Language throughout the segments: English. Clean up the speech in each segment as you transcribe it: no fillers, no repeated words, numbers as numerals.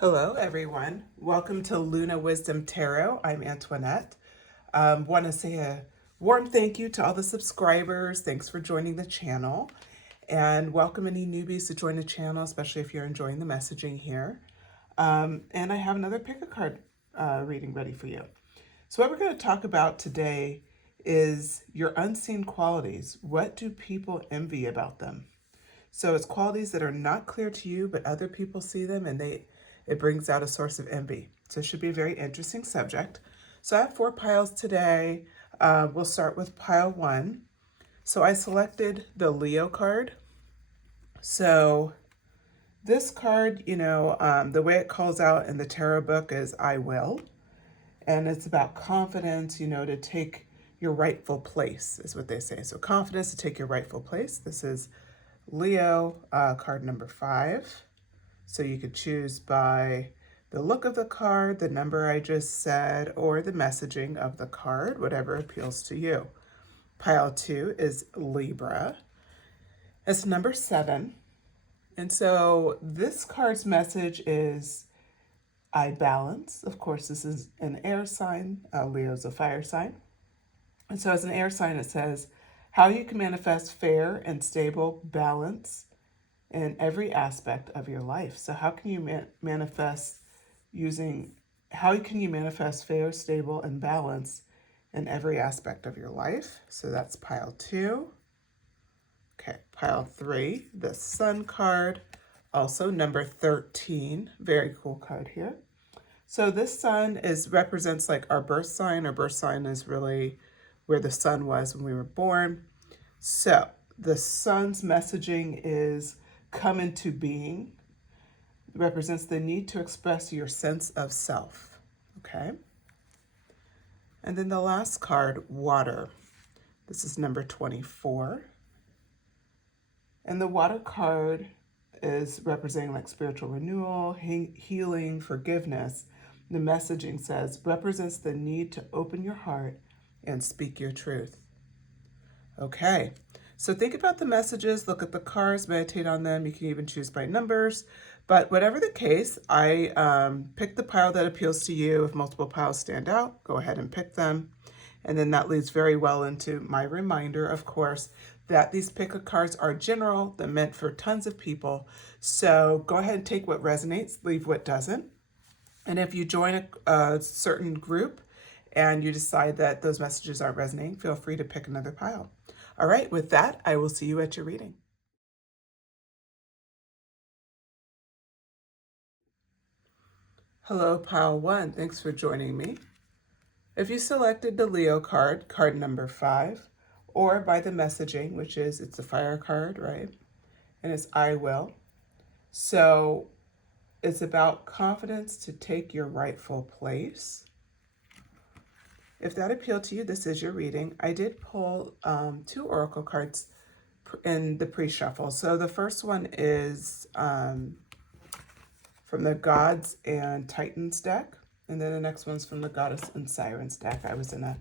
Hello, everyone. Welcome to Luna Wisdom Tarot. I'm Antoinette. Want to say a warm thank you to all the subscribers. Thanks for joining the channel. And welcome any newbies to join the channel, especially if you're enjoying the messaging here. And I have another pick a card reading ready for you. So what we're going to talk about today is your unseen qualities. What do people envy about them? So it's qualities that are not clear to you, but other people see them and it brings out a source of envy. So it should be a very interesting subject. So I have 4 piles today. We'll start with pile 1. So I selected the Leo card. So this card, the way it calls out in the tarot book is I will. And it's about confidence, to take your rightful place is what they say. So confidence to take your rightful place. This is Leo, card number 5. So you could choose by the look of the card, the number I just said, or the messaging of the card, whatever appeals to you. Pile 2 is Libra. It's number 7. And so this card's message is I balance. Of course, this is an air sign. Leo's a fire sign. And so as an air sign, it says how you can manifest fair and stable balance in every aspect of your life. So how can you manifest fair, stable, and balance in every aspect of your life? So that's pile 2. Okay, pile 3, the Sun card, also number 13. Very cool card here. So this sun represents like our birth sign. Our birth sign is really where the sun was when we were born. So the sun's messaging is come into being. It represents the need to express your sense of self. Okay. And then the last card, water. This is number 24. And the water card is representing like spiritual renewal, healing, forgiveness. The messaging says represents the need to open your heart and speak your truth. Okay, so think about the messages, look at the cards, meditate on them. You can even choose by numbers. But whatever the case, I pick the pile that appeals to you. If multiple piles stand out, go ahead and pick them. And then that leads very well into my reminder, of course, that these pick-a cards are general. They're meant for tons of people. So go ahead and take what resonates, leave what doesn't. And if you join a certain group and you decide that those messages aren't resonating, feel free to pick another pile. All right, with that, I will see you at your reading. Hello, pile 1. Thanks for joining me. If you selected the Leo card, card number 5, or by the messaging, which is it's a fire card, right? And it's I will. So it's about confidence to take your rightful place. If that appealed to you, this is your reading. I did pull 2 oracle cards in the pre-shuffle. So the first one is from the Gods and Titans deck. And then the next one's from the Goddess and Sirens deck. I was in a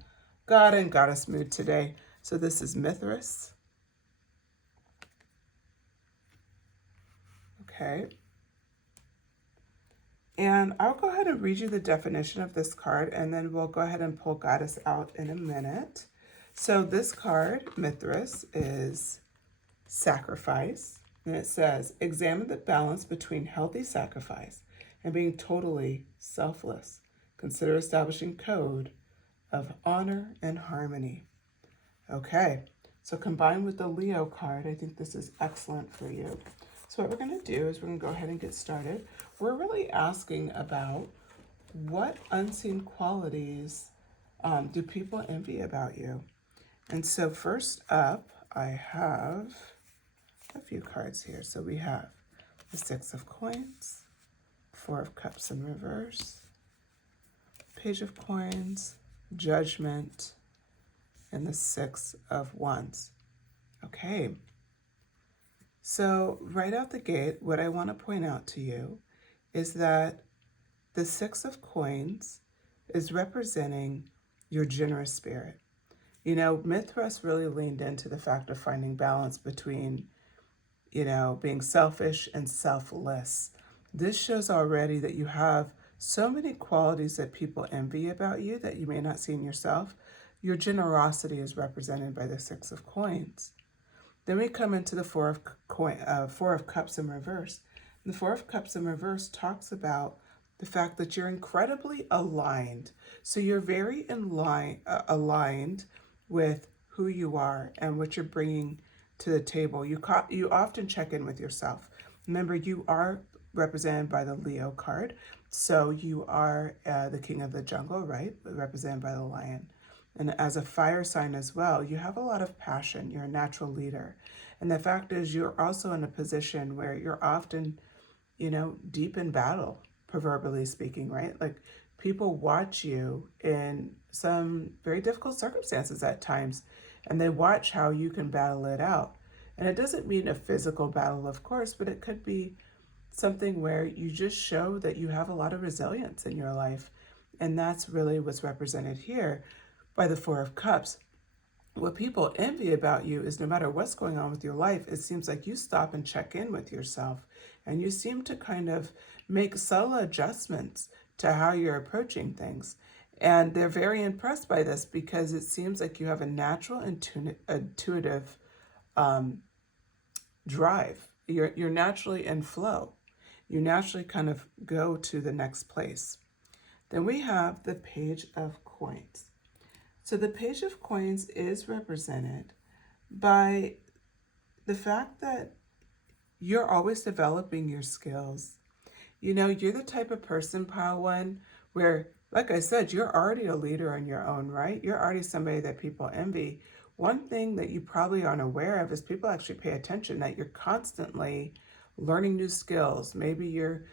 God and Goddess mood today. So this is Mithras. Okay. And I'll go ahead and read you the definition of this card, and then we'll go ahead and pull Goddess out in a minute. So this card, Mithras, is sacrifice. And it says, examine the balance between healthy sacrifice and being totally selfless. Consider establishing code of honor and harmony. Okay, so combined with the Leo card, I think this is excellent for you. So what we're going to do is we're going to go ahead and get started. We're really asking about what unseen qualities do people envy about you? And so first up, I have a few cards here. So we have the 6 of Coins, 4 of Cups in reverse, Page of Coins, Judgment, and the 6 of Wands. Okay. So right out the gate, what I want to point out to you is that the 6 of Coins is representing your generous spirit. Mithras really leaned into the fact of finding balance between, being selfish and selfless. This shows already that you have so many qualities that people envy about you that you may not see in yourself. Your generosity is represented by the Six of Coins. Then we come into the Four of Cups in reverse. And the Four of Cups in reverse talks about the fact that you're incredibly aligned. So you're very aligned with who you are and what you're bringing to the table. You often check in with yourself. Remember, you are represented by the Leo card. So you are the king of the jungle, right? Represented by the lion. And as a fire sign as well, you have a lot of passion. You're a natural leader. And the fact is, you're also in a position where you're often, deep in battle, proverbially speaking, right? Like people watch you in some very difficult circumstances at times, and they watch how you can battle it out. And it doesn't mean a physical battle, of course, but it could be something where you just show that you have a lot of resilience in your life. And that's really what's represented here by the Four of Cups. What people envy about you is no matter what's going on with your life, it seems like you stop and check in with yourself, and you seem to kind of make subtle adjustments to how you're approaching things. And they're very impressed by this because it seems like you have a natural intuitive drive. You're naturally in flow. You naturally kind of go to the next place. Then we have the Page of Coins. So the Page of Coins is represented by the fact that you're always developing your skills. You're the type of person, Pile One, where, like I said, you're already a leader in your own right. You're already somebody that people envy. One thing that you probably aren't aware of is people actually pay attention that you're constantly learning new skills. Maybe you're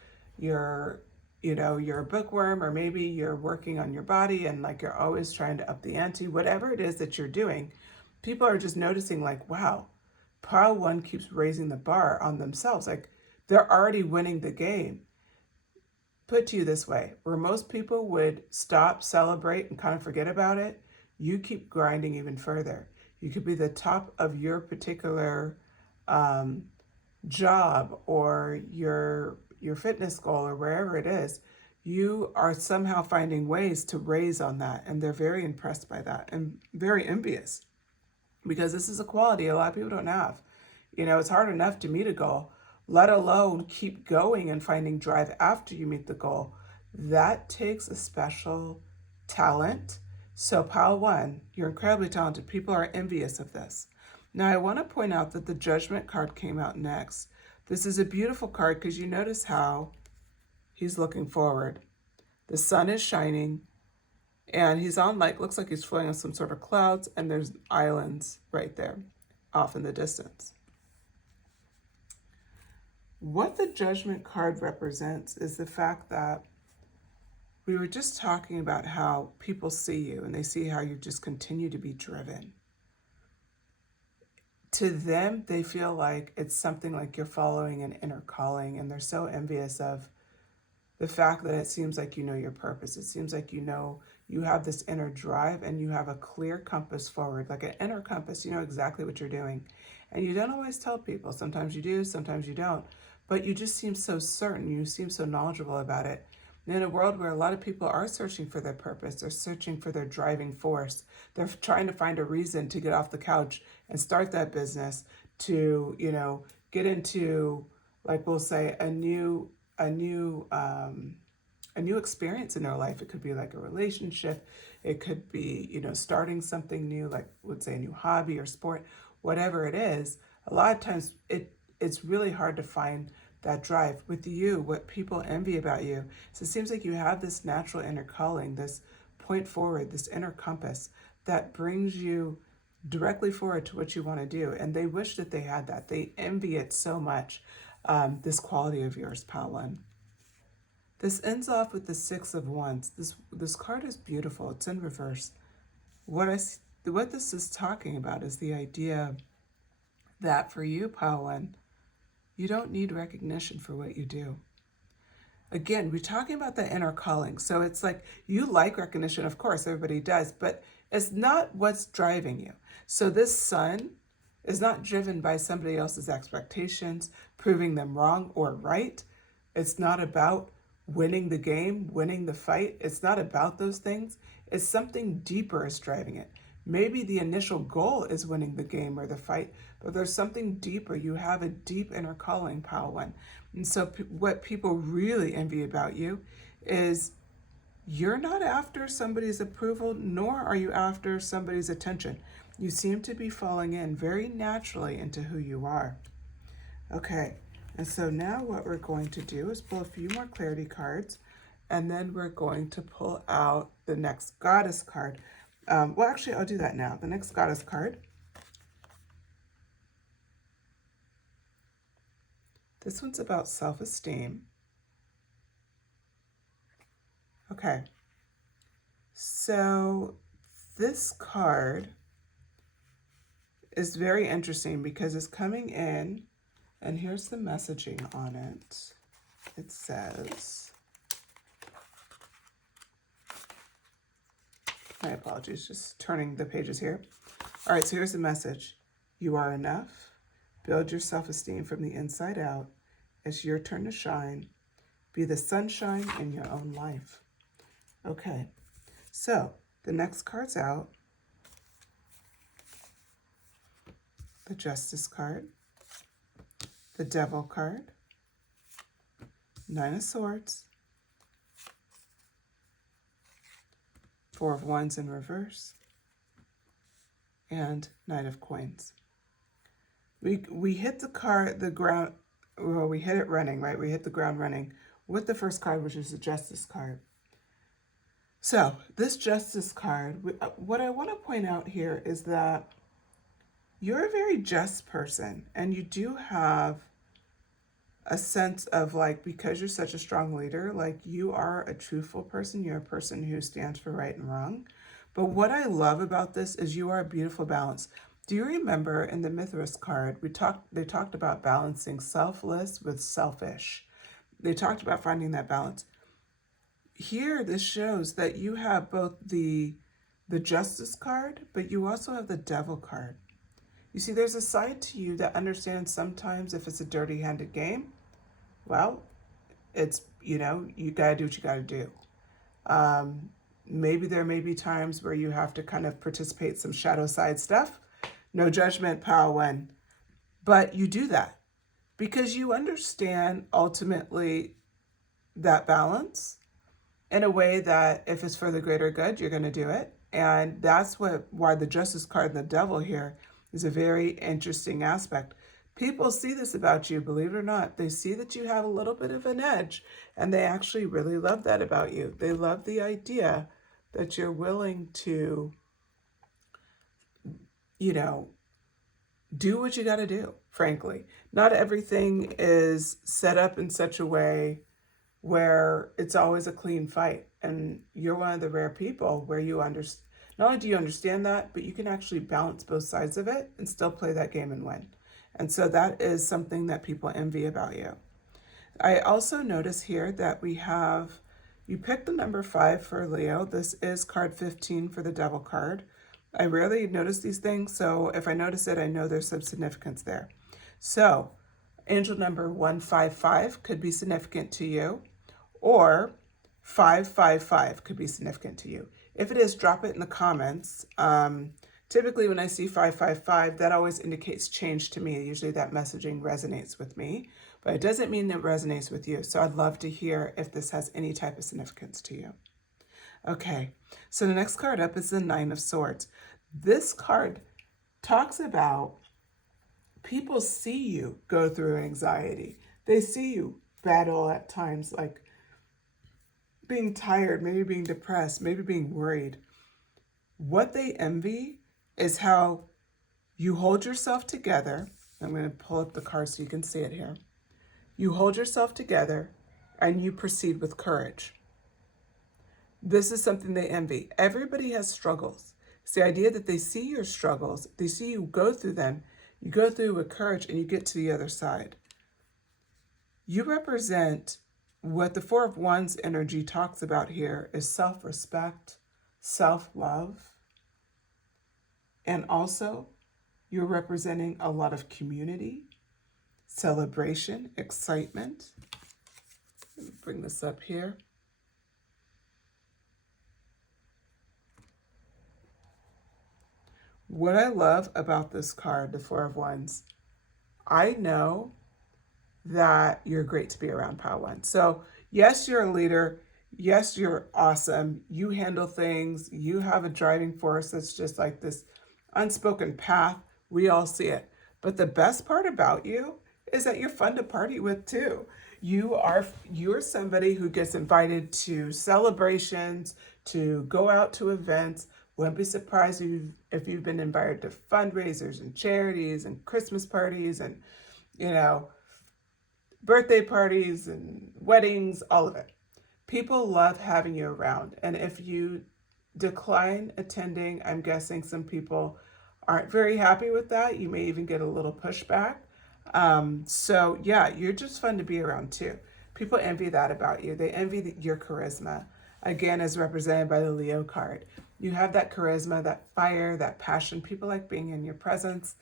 a bookworm, or maybe you're working on your body and like you're always trying to up the ante. Whatever it is that you're doing, people are just noticing like, wow, Pile One keeps raising the bar on themselves. Like they're already winning the game. Put to you this way, where most people would stop, celebrate, and kind of forget about it, you keep grinding even further. You could be the top of your particular job or your fitness goal or wherever it is. You are somehow finding ways to raise on that, and they're very impressed by that and very envious, because this is a quality a lot of people don't have. It's hard enough to meet a goal, let alone keep going and finding drive after you meet the goal. That takes a special talent. So Pile One, you're incredibly talented. People are envious of this. Now I want to point out that the Judgment card came out next. This is a beautiful card because you notice how he's looking forward. The sun is shining and he's on, like, looks like he's floating on some sort of clouds, and there's islands right there off in the distance. What the Judgment card represents is the fact that we were just talking about how people see you and they see how you just continue to be driven. To them, they feel like it's something like you're following an inner calling, and they're so envious of the fact that it seems like you know your purpose. It seems like you have this inner drive and you have a clear compass forward, like an inner compass. You know exactly what you're doing. And you don't always tell people. Sometimes you do, sometimes you don't. But you just seem so certain. You seem so knowledgeable about it. And in a world where a lot of people are searching for their purpose, they're searching for their driving force. They're trying to find a reason to get off the couch and start that business, to, get into, like we'll say, a new experience in their life. It could be like a relationship. It could be, starting something new, like would say a new hobby or sport, whatever it is. A lot of times it's really hard to find that drive. With you, what people envy about you, so it seems like you have this natural inner calling, this point forward, this inner compass that brings you directly forward to what you want to do. And they wish that they had that. They envy it so much, this quality of yours, Pile One. This ends off with the Six of Wands. This card is beautiful. It's in reverse. What this is talking about is the idea that for you, Pile One, you don't need recognition for what you do. Again, we're talking about the inner calling. So it's like you like recognition, of course, everybody does, but it's not what's driving you. So this sun is not driven by somebody else's expectations, proving them wrong or right. It's not about winning the game, winning the fight. It's not about those things. It's something deeper is driving it. Maybe the initial goal is winning the game or the fight, but there's something deeper. You have a deep inner calling, Pile One. And so what people really envy about you is you're not after somebody's approval, nor are you after somebody's attention. You seem to be falling in very naturally into who you are. Okay, and so now what we're going to do is pull a few more clarity cards, and then we're going to pull out the next goddess card. Well, actually, I'll do that now. The next goddess card. This one's about self-esteem. Okay, so this card is very interesting because it's coming in, and here's the messaging on it. It says, my apologies, just turning the pages here. All right, so here's the message. You are enough. Build your self-esteem from the inside out. It's your turn to shine. Be the sunshine in your own life. Okay, so the next card's out. The Justice card. The Devil card. Nine of Swords. Four of Wands in reverse. And Knight of Coins. We hit the ground, well, we hit it running, right? We hit the ground running with the first card, which is the Justice card. So this Justice card, what I want to point out here is that you're a very just person, and you do have a sense of, like, because you're such a strong leader, like, you are a truthful person. You're a person who stands for right and wrong. But what I love about this is you are a beautiful balance. Do you remember in the Mithras card, they talked about balancing selfless with selfish. They talked about finding that balance. Here, this shows that you have both the Justice card, but you also have the Devil card. You see, there's a side to you that understands sometimes if it's a dirty-handed game, well, it's, you got to do what you got to do. Maybe there may be times where you have to kind of participate some shadow side stuff. No judgment, Pile One. But you do that because you understand ultimately that balance in a way that if it's for the greater good, you're going to do it. And that's why the Justice card and the Devil here is a very interesting aspect. People see this about you, believe it or not. They see that you have a little bit of an edge, and they actually really love that about you. They love the idea that you're willing to, do what you got to do, frankly. Not everything is set up in such a way where it's always a clean fight. And you're one of the rare people where you understand, not only do you understand that, but you can actually balance both sides of it and still play that game and win. And so that is something that people envy about you. I also notice here that you picked the number 5 for Leo. This is card 15 for the Devil card. I rarely notice these things, so if I notice it, I know there's some significance there. So angel number 155 could be significant to you, or 555 could be significant to you. If it is, drop it in the comments. Typically when I see 555, that always indicates change to me. Usually that messaging resonates with me, but it doesn't mean it resonates with you. So I'd love to hear if this has any type of significance to you. Okay, so the next card up is the Nine of Swords. This card talks about people see you go through anxiety. They see you battle at times, like being tired, maybe being depressed, maybe being worried. What they envy is how you hold yourself together. I'm going to pull up the card so you can see it here. You hold yourself together and you proceed with courage. This is something they envy. Everybody has struggles. It's the idea that they see your struggles, they see you go through them, you go through with courage and you get to the other side. You represent what the Four of Wands energy talks about here is self-respect, self-love, and also you're representing a lot of community, celebration, excitement. Bring this up here. What I love about this card, the Four of Wands, I know that you're great to be around, Pile One. So yes, you're a leader. Yes, you're awesome. You handle things. You have a driving force that's just like this unspoken path. We all see it. But the best part about you is that you're fun to party with too. You're somebody who gets invited to celebrations, to go out to events. Wouldn't be surprised if you've been invited to fundraisers and charities and Christmas parties and, you know, birthday parties and weddings, all of it. People love having you around. And if you decline attending, I'm guessing some people aren't very happy with that. You may even get a little pushback. So yeah, you're just fun to be around too. People envy that about you. They envy your charisma. Again, as represented by the Leo card. You have that charisma, that fire, that passion. People like being in your presence.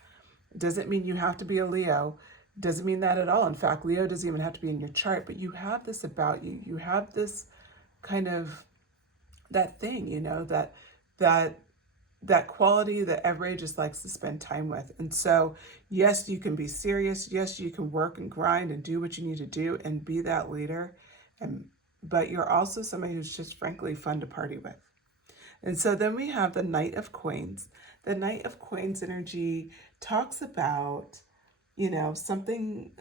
It doesn't mean you have to be a Leo. Doesn't mean that at all. In fact, Leo doesn't even have to be in your chart, but you have this about you. You have this kind of that thing, you know, that quality that everybody just likes to spend time with. And so, yes, you can be serious. Yes, you can work and grind and do what you need to do and be that leader. But you're also somebody who's just frankly fun to party with. And so then we have the Knight of Coins. The Knight of Coins energy talks about, you know, something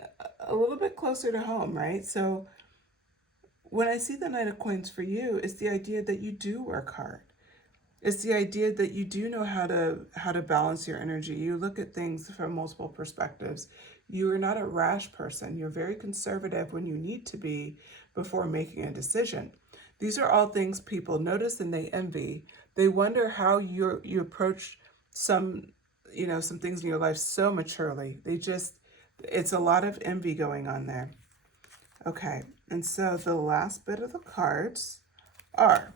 a little bit closer to home, right? So when I see the Knight of Coins for you, it's the idea that you do work hard. It's the idea that you do know how to balance your energy. You look at things from multiple perspectives. You are not a rash person. You're very conservative when you need to be before making a decision. These are all things people notice and they envy. They wonder how you approach some things in your life so maturely. It's a lot of envy going on there. Okay, and so the last bit of the cards are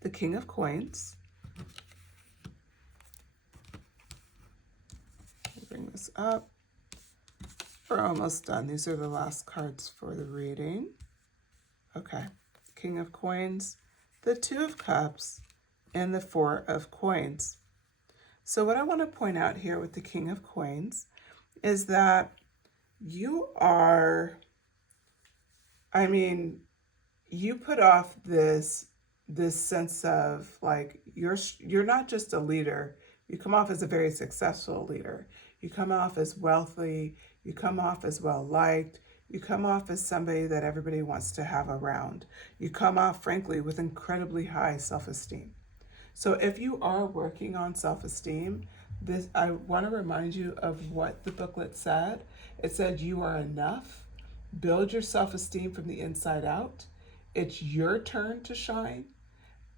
the King of Coins. Bring this up. We're almost done. These are the last cards for the reading. Okay, King of Coins, the Two of Cups, and the Four of Coins. So what I want to point out here with the King of Coins is that you put off this sense of like you're not just a leader. You come off as a very successful leader. You come off as wealthy. You come off as well liked. You come off as somebody that everybody wants to have around. You come off, frankly, with incredibly high self-esteem. So if you are working on self-esteem, I want to remind you of what the booklet said. It said you are enough. Build your self-esteem from the inside out. It's your turn to shine.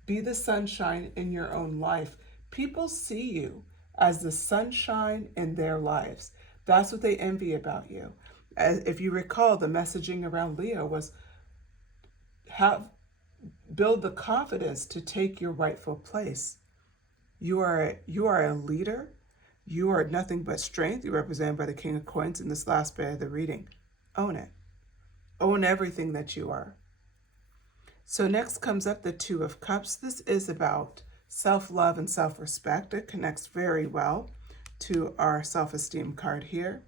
Be the sunshine in your own life. People see you as the sunshine in their lives. That's what they envy about you. If you recall, the messaging around Leo was build the confidence to take your rightful place. You are a leader. You are nothing but strength. You're represented by the King of Coins in this last bit of the reading. Own it. Own everything that you are. So next comes up the Two of Cups. This is about self-love and self-respect. It connects very well to our self-esteem card here.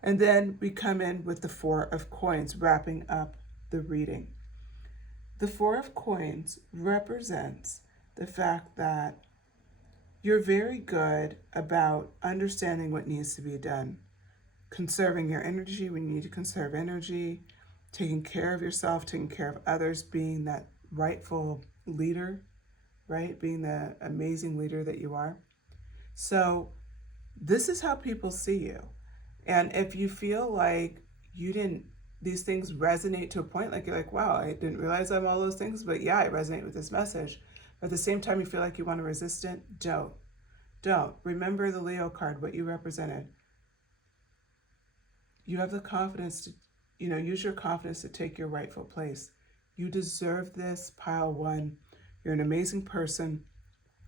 And then we come in with the Four of Coins, wrapping up the reading. The Four of Coins represents the fact that you're very good about understanding what needs to be done, conserving your energy when you need to conserve energy, taking care of yourself, taking care of others, being that rightful leader, right? Being the amazing leader that you are. So this is how people see you. And if you feel like these things resonate to a point, like you're like, wow, I didn't realize I'm all those things, but yeah, I resonate with this message. But at the same time, you feel like you want to resist it, don't. Remember the Leo card, what you represented. You have the confidence to, use your confidence to take your rightful place. You deserve this, Pile One. You're an amazing person.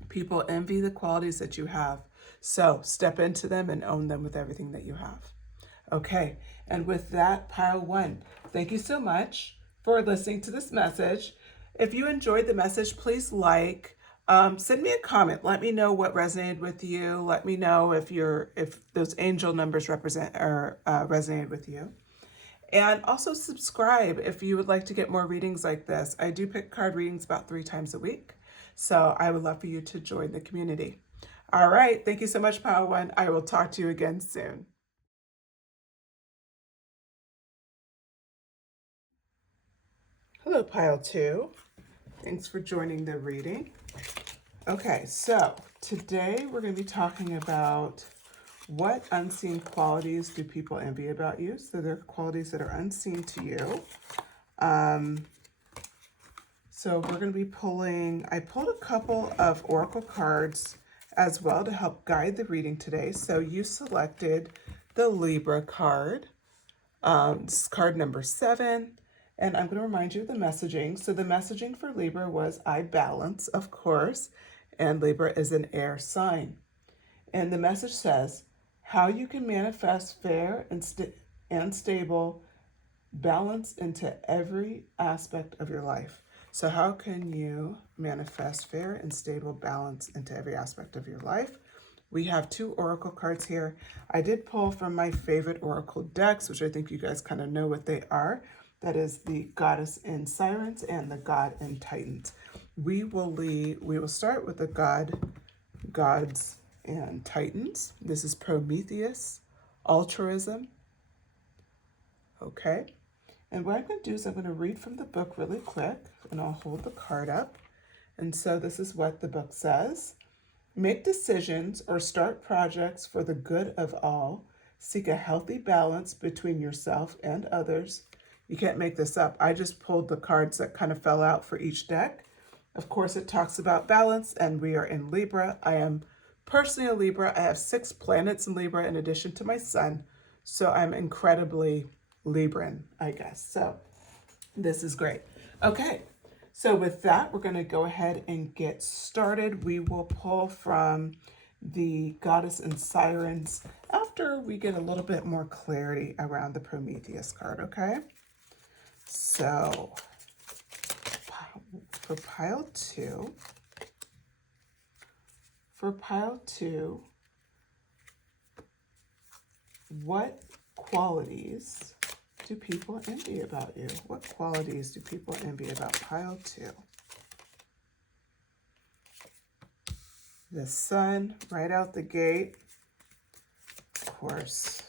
People envy the qualities that you have. So step into them and own them with everything that you have. Okay, and with that, pile one, thank you so much for listening to this message. If you enjoyed the message, please send me a comment. Let me know what resonated with you. Let me know if those angel numbers resonated with you. And also subscribe if you would like to get more readings like this. I do pick card readings about 3 times a week, so I would love for you to join the community. All right, thank you so much, Pile One. I will talk to you again soon. Hello, Pile Two. Thanks for joining the reading. Okay, so today we're going to be talking about what unseen qualities do people envy about you. So they're qualities that are unseen to you. So we're going to be I pulled a couple of oracle cards as well to help guide the reading today. So you selected the Libra card. This is card number 7. And I'm going to remind you of the messaging. So the messaging for Libra was I balance, of course. And Libra is an air sign. And the message says, how you can manifest fair and stable balance into every aspect of your life. So how can you manifest fair and stable balance into every aspect of your life? We have 2 oracle cards here. I did pull from my favorite oracle decks, which I think you guys kind of know what they are. That is the Goddess in Sirens and the God in Titans. We will start with the Gods and Titans. This is Prometheus, altruism. Okay. And what I'm going to do is I'm going to read from the book really quick, and I'll hold the card up. And so this is what the book says. Make decisions or start projects for the good of all. Seek a healthy balance between yourself and others. You can't make this up. I just pulled the cards that kind of fell out for each deck. Of course, it talks about balance, and we are in Libra. I am personally a Libra. I have 6 planets in Libra in addition to my sun. So I'm incredibly Libran, I guess. So this is great. Okay, so with that, we're going to go ahead and get started. We will pull from the Goddess and Sirens after we get a little bit more clarity around the Prometheus card, okay? So for pile two, what qualities do people envy about you? What qualities do people envy about pile 2? The Sun right out the gate. Of course,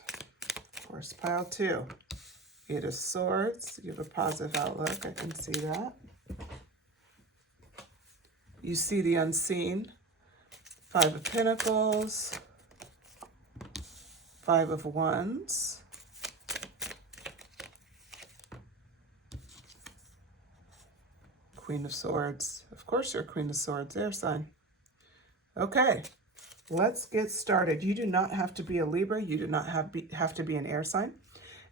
pile 2. 8 of Swords. You have a positive outlook. I can see that. You see the unseen. 5 of Pentacles. 5 of Wands. Queen of Swords. Of course you're Queen of Swords, air sign. Okay, let's get started. You do not have to be a Libra. You do not have to be an air sign.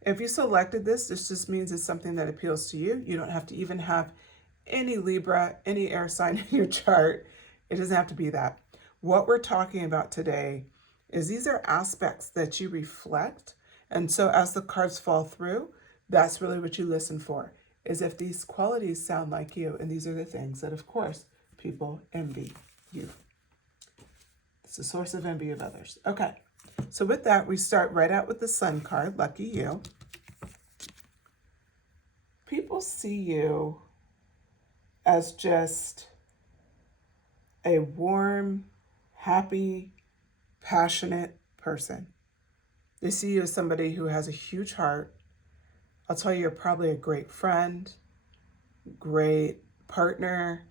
If you selected this just means it's something that appeals to you. You don't have to even have any Libra, any air sign in your chart. It doesn't have to be that. What we're talking about today is these are aspects that you reflect. And so as the cards fall through, that's really what you listen for, is if these qualities sound like you. And these are the things that, of course, people envy you. It's a source of envy of others. Okay, so with that, we start right out with the Sun card, lucky you. People see you as just a warm, happy, passionate person. They see you as somebody who has a huge heart. I'll tell you, you're probably a great friend, great partner,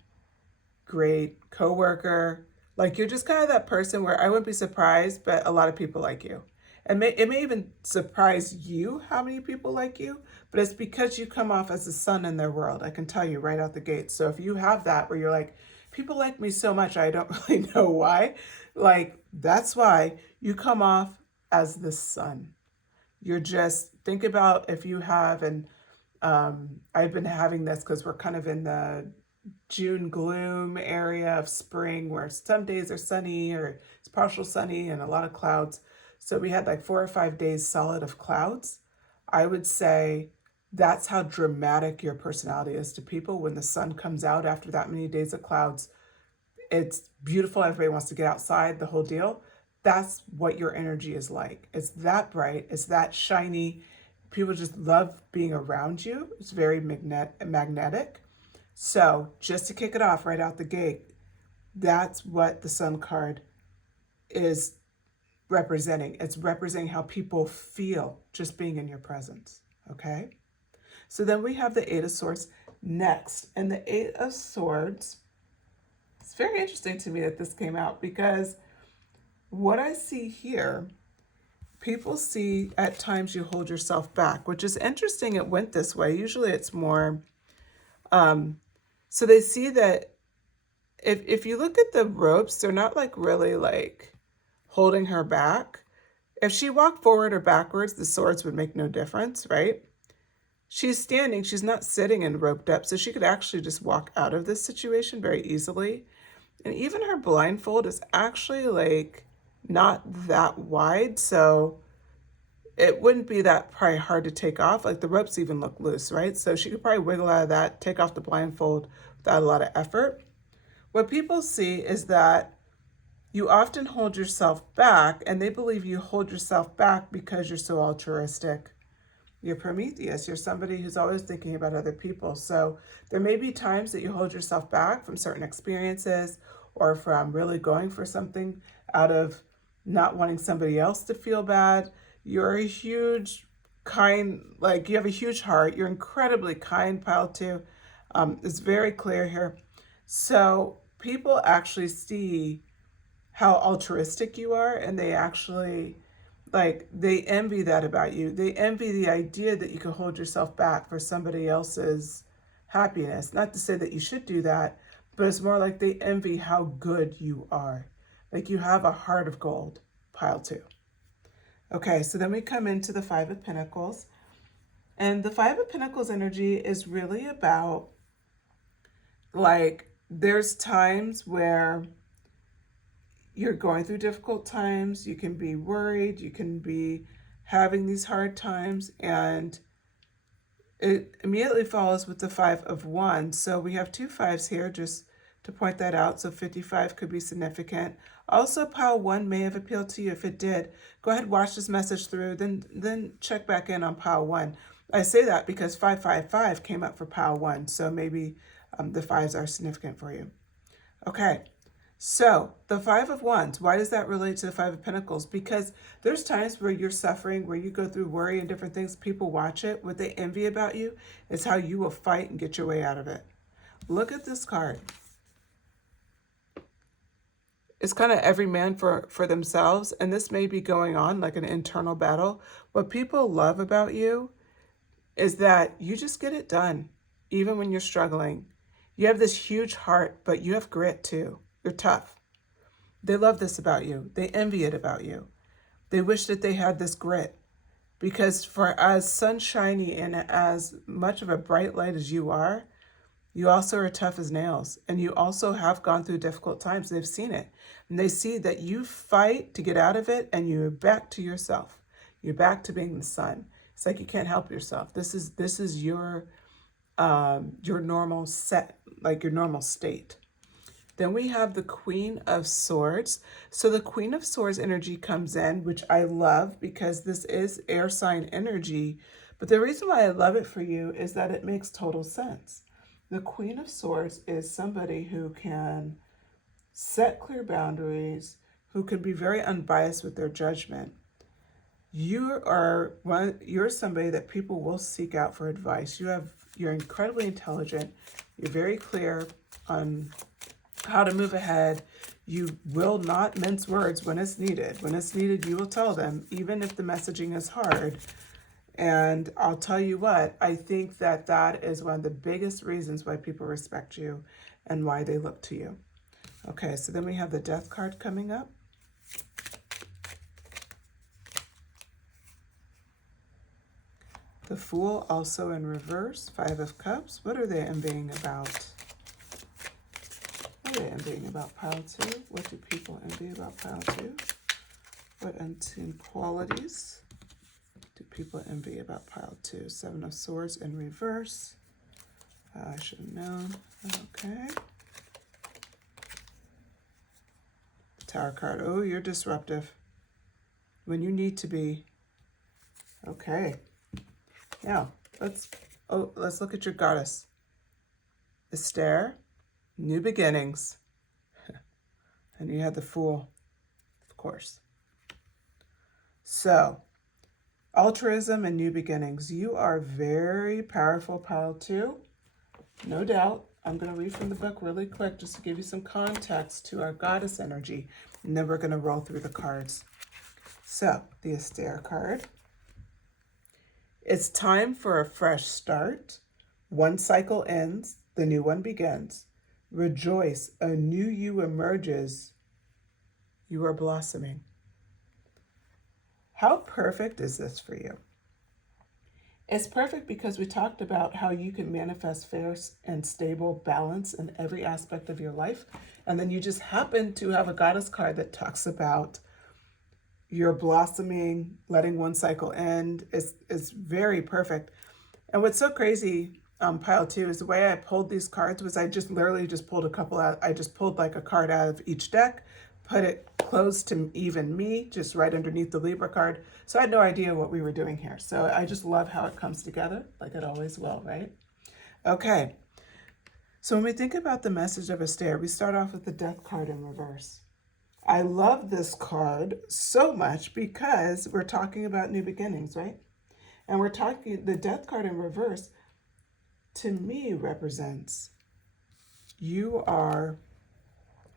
great coworker. Like, you're just kind of that person where I wouldn't be surprised, but a lot of people like you. And it may even surprise you how many people like you, but it's because you come off as the sun in their world. I can tell you right out the gate. So if you have that where you're like, people like me so much, I don't really know why. Like, that's why you come off as the sun. You're just, think about if you have, and I've been having this because we're kind of in the June gloom area of spring where some days are sunny or it's partial sunny and a lot of clouds. So we had like 4 or 5 days solid of clouds. I would say that's how dramatic your personality is to people. When the sun comes out after that many days of clouds, it's beautiful. Everybody wants to get outside, the whole deal. That's what your energy is like. It's that bright. It's that shiny. People just love being around you. It's very magnetic. So just to kick it off right out the gate, that's what the Sun card is representing. It's representing how people feel just being in your presence, okay? So then we have the Eight of Swords next. And the Eight of Swords, it's very interesting to me that this came out, because what I see here, people see at times you hold yourself back, which is interesting. It went this way. Usually it's more, so they see that if you look at the ropes, they're not like really like holding her back. If she walked forward or backwards, the swords would make no difference, right? She's standing, she's not sitting and roped up, so she could actually just walk out of this situation very easily. And even her blindfold is actually like not that wide, so it wouldn't be that probably hard to take off. Like the ropes even look loose, right? So she could probably wiggle out of that, take off the blindfold without a lot of effort. What people see is that you often hold yourself back, and they believe you hold yourself back because you're so altruistic. You're Prometheus. You're somebody who's always thinking about other people. So there may be times that you hold yourself back from certain experiences or from really going for something out of not wanting somebody else to feel bad. You're a huge, kind, like you have a huge heart. You're incredibly kind, pile two. It's very clear here. So people actually see how altruistic you are, and they actually, like, they envy that about you. They envy the idea that you can hold yourself back for somebody else's happiness. Not to say that you should do that, but it's more like they envy how good you are. Like you have a heart of gold, pile two. Okay, so then we come into the Five of Pentacles. And the Five of Pentacles energy is really about, like, there's times where you're going through difficult times, you can be worried, you can be having these hard times, and it immediately follows with the Five of Wands. So we have two fives here, just to point that out. So 55 could be significant. Also, pile one may have appealed to you. If it did, go ahead, watch this message through, then check back in on pile one. I say that because 555 came up for pile one, so maybe the fives are significant for you. Okay. So the Five of Wands, why does that relate to the Five of Pentacles? Because there's times where you're suffering, where you go through worry and different things. People watch it. What they envy about you is how you will fight and get your way out of it. Look at this card. It's kind of every man for themselves. And this may be going on like an internal battle. What people love about you is that you just get it done, even when you're struggling. You have this huge heart, but you have grit too. You're tough. They love this about you. They envy it about you. They wish that they had this grit, because for as sunshiny and as much of a bright light as you also are tough as nails. And you also have gone through difficult times. They've seen it. And they see that you fight to get out of it, and you're back to yourself. You're back to being the sun. It's like you can't help yourself. This is your normal set, like your normal state. Then we have the Queen of Swords. So the Queen of Swords energy comes in, which I love because this is air sign energy. But the reason why I love it for you is that it makes total sense. The Queen of Swords is somebody who can set clear boundaries, who can be very unbiased with their judgment. You're somebody that people will seek out for advice. You're incredibly intelligent. You're very clear on how to move ahead. You will not mince words when it's needed. When it's needed, you will tell them, even if the messaging is hard. And I'll tell you what, I think that that is one of the biggest reasons why people respect you and why they look to you. Okay, so then we have the Death card coming up. The Fool also in reverse, Five of Cups. What are they envying about? What are they envying about pile two? What do people envy about pile two? What unseen qualities do people envy about pile 2? Seven of Swords in reverse. I should have known. Okay. Tower card. Oh, you're disruptive when you need to be. Okay. Now, let's look at your goddess. Esther, new beginnings. And you had the Fool, of course. So, altruism and new beginnings. You are very powerful, pile 2. No doubt. I'm going to read from the book really quick just to give you some context to our goddess energy. And then we're going to roll through the cards. So, the Esther card. It's time for a fresh start. One cycle ends, the new one begins. Rejoice, a new you emerges. You are blossoming. How perfect is this for you? It's perfect because we talked about how you can manifest fair and stable balance in every aspect of your life. And then you just happen to have a goddess card that talks about your blossoming, letting one cycle end. Is very perfect. And what's so crazy, pile 2, is the way I pulled these cards was I just literally just pulled a couple out. I just pulled like a card out of each deck, put it close to even me, just right underneath the Libra card. So I had no idea what we were doing here. So I just love how it comes together, like it always will, right? Okay. So when we think about the message of Esther, we start off with the Death card in reverse. I love this card so much because we're talking about new beginnings, right? And we're talking, the Death card in reverse, to me, represents you are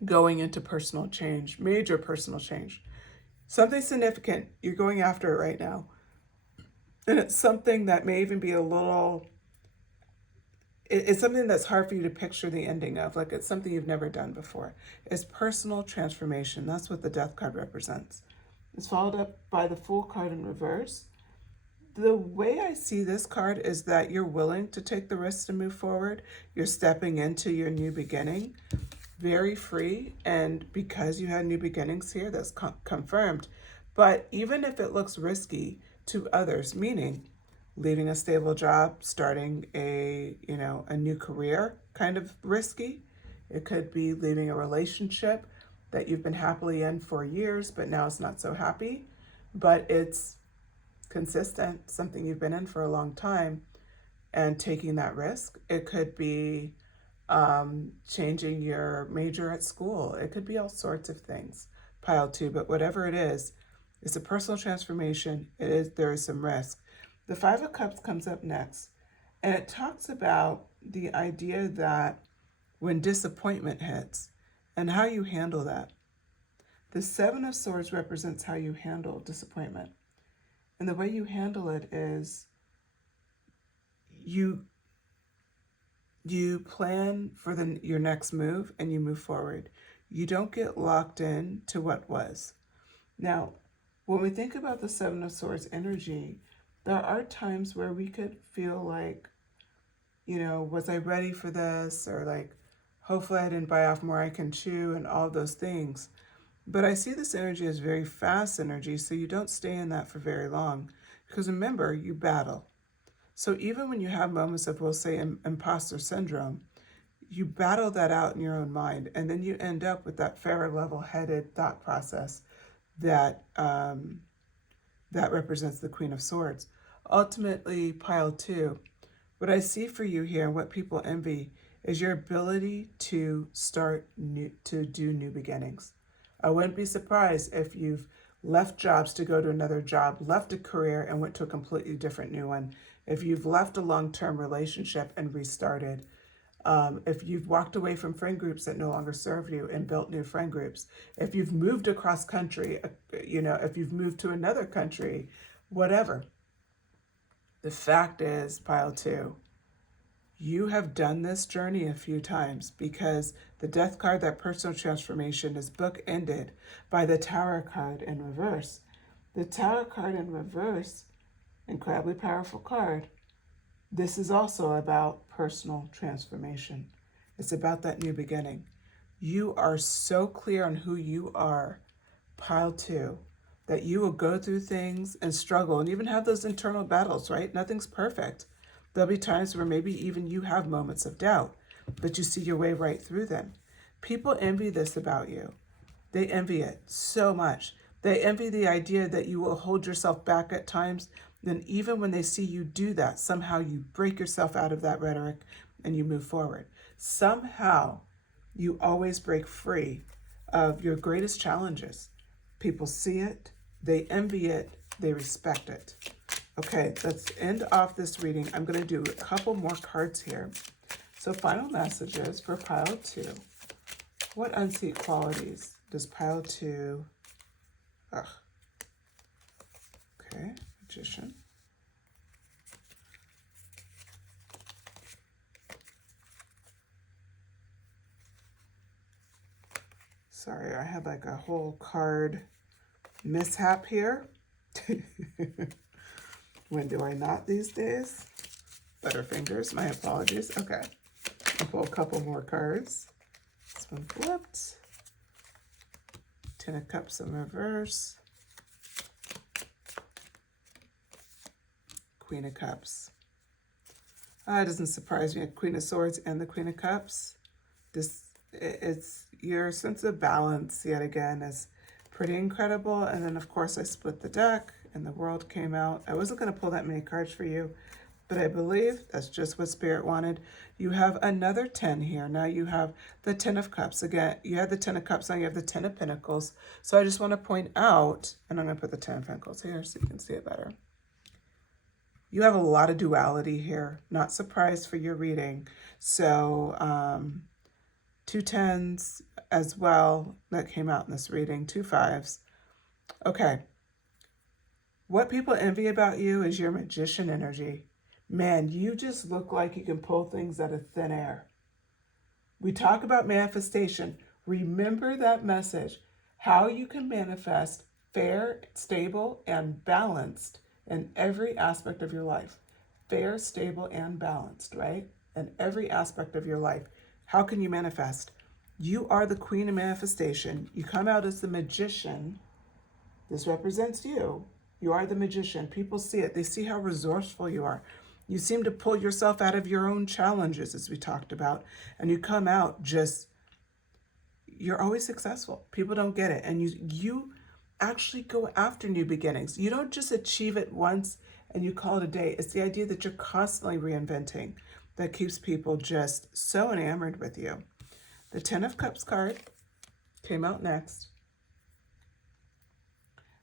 going into personal change, major personal change. Something significant, you're going after it right now. And it's something that may even be a little, it's something that's hard for you to picture the ending of, like it's something you've never done before. It's personal transformation. That's what the Death card represents. It's followed up by the Fool card in reverse. The way I see this card is that you're willing to take the risks to move forward. You're stepping into your new beginning, very free. And because you had new beginnings here, that's confirmed. But even if it looks risky to others, meaning leaving a stable job, starting a new career, kind of risky. It could be leaving a relationship that you've been happily in for years, but now it's not so happy, but it's consistent, something you've been in for a long time, and taking that risk. It could be changing your major at school. It could be all sorts of things, pile 2, but whatever it is, it's a personal transformation. There is some risk. The Five of Cups comes up next, and it talks about the idea that when disappointment hits and how you handle that. The Seven of Swords represents how you handle disappointment. And the way you handle it is you plan for your next move and you move forward. You don't get locked in to what was. Now, when we think about the Seven of Swords energy, there are times where we could feel like, was I ready for this? Or like, hopefully I didn't bite off more I can chew and all those things. But I see this energy as very fast energy, so you don't stay in that for very long. Because remember, you battle. So even when you have moments of, we'll say, imposter syndrome, you battle that out in your own mind, and then you end up with that fair, level-headed thought process that that represents the Queen of Swords. Ultimately, pile 2, what I see for you here and what people envy is your ability to do new beginnings. I wouldn't be surprised if you've left jobs to go to another job, left a career and went to a completely different new one. If you've left a long-term relationship and restarted. If you've walked away from friend groups that no longer serve you and built new friend groups. If you've moved across country, if you've moved to another country, whatever. The fact is, pile 2, you have done this journey a few times because the Death card, that personal transformation, is bookended by the Tower card in reverse. The Tower card in reverse, incredibly powerful card. This is also about personal transformation. It's about that new beginning. You are so clear on who you are, pile 2, that you will go through things and struggle and even have those internal battles, right? Nothing's perfect. There'll be times where maybe even you have moments of doubt, but you see your way right through them. People envy this about you. They envy it so much. They envy the idea that you will hold yourself back at times. Then even when they see you do that, somehow you break yourself out of that rhetoric and you move forward. Somehow you always break free of your greatest challenges. People see it, they envy it, they respect it. Okay, let's end off this reading. I'm going to do a couple more cards here. So final messages for pile 2. What unseat qualities does pile 2... Okay, Magician. Sorry, I had like a whole card mishap here. When do I not these days? Butterfingers, my apologies. Okay, I'll pull a couple more cards. This one flipped. 10 of Cups in reverse. Queen of Cups. It doesn't surprise me. Queen of Swords and the Queen of Cups. It's your sense of balance yet again is pretty incredible. And then of course I split the deck and the World came out. I wasn't going to pull that many cards for you, but I believe that's just what Spirit wanted. You have another 10 here. Now you have the 10 of Cups. Again, you had the 10 of Cups, now you have the 10 of Pentacles. So I just want to point out, and I'm going to put the 10 of Pentacles here so you can see it better. You have a lot of duality here. Not surprised for your reading. So 2 10s as well that came out in this reading. 2 5s. Okay. What people envy about you is your magician energy. Man, you just look like you can pull things out of thin air. We talk about manifestation. Remember that message. How you can manifest fair, stable, and balanced in every aspect of your life. Fair, stable, and balanced, right? In every aspect of your life. How can you manifest? You are the queen of manifestation. You come out as the magician. This represents you. You are the magician. People see it. They see how resourceful you are. You seem to pull yourself out of your own challenges, as we talked about. And you come out just, you're always successful. People don't get it. And you actually go after new beginnings. You don't just achieve it once and you call it a day. It's the idea that you're constantly reinventing that keeps people just so enamored with you. The 10 of Cups card came out next.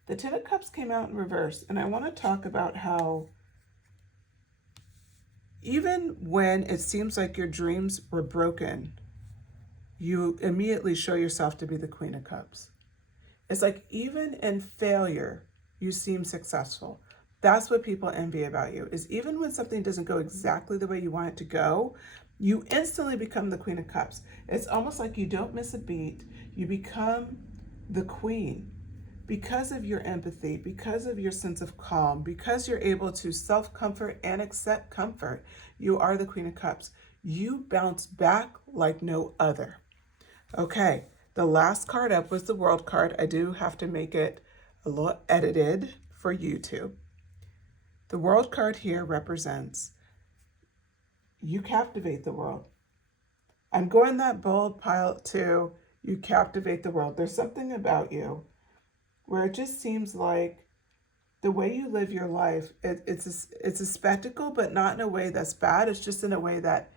The 10 of Cups came out in reverse, and I want to talk about how even when it seems like your dreams were broken, you immediately show yourself to be the Queen of Cups. It's like even in failure, you seem successful. That's what people envy about you, is even when something doesn't go exactly the way you want it to go, you instantly become the Queen of Cups. It's almost like you don't miss a beat. You become the queen. Because of your empathy, because of your sense of calm, because you're able to self-comfort and accept comfort, you are the Queen of Cups. You bounce back like no other. Okay, the last card up was the World card. I do have to make it a little edited for YouTube. The World card here represents you captivate the world. I'm going that bold pile too. You captivate the world. There's something about you where it just seems like the way you live your life, it's a spectacle, but not in a way that's bad. It's just in a way that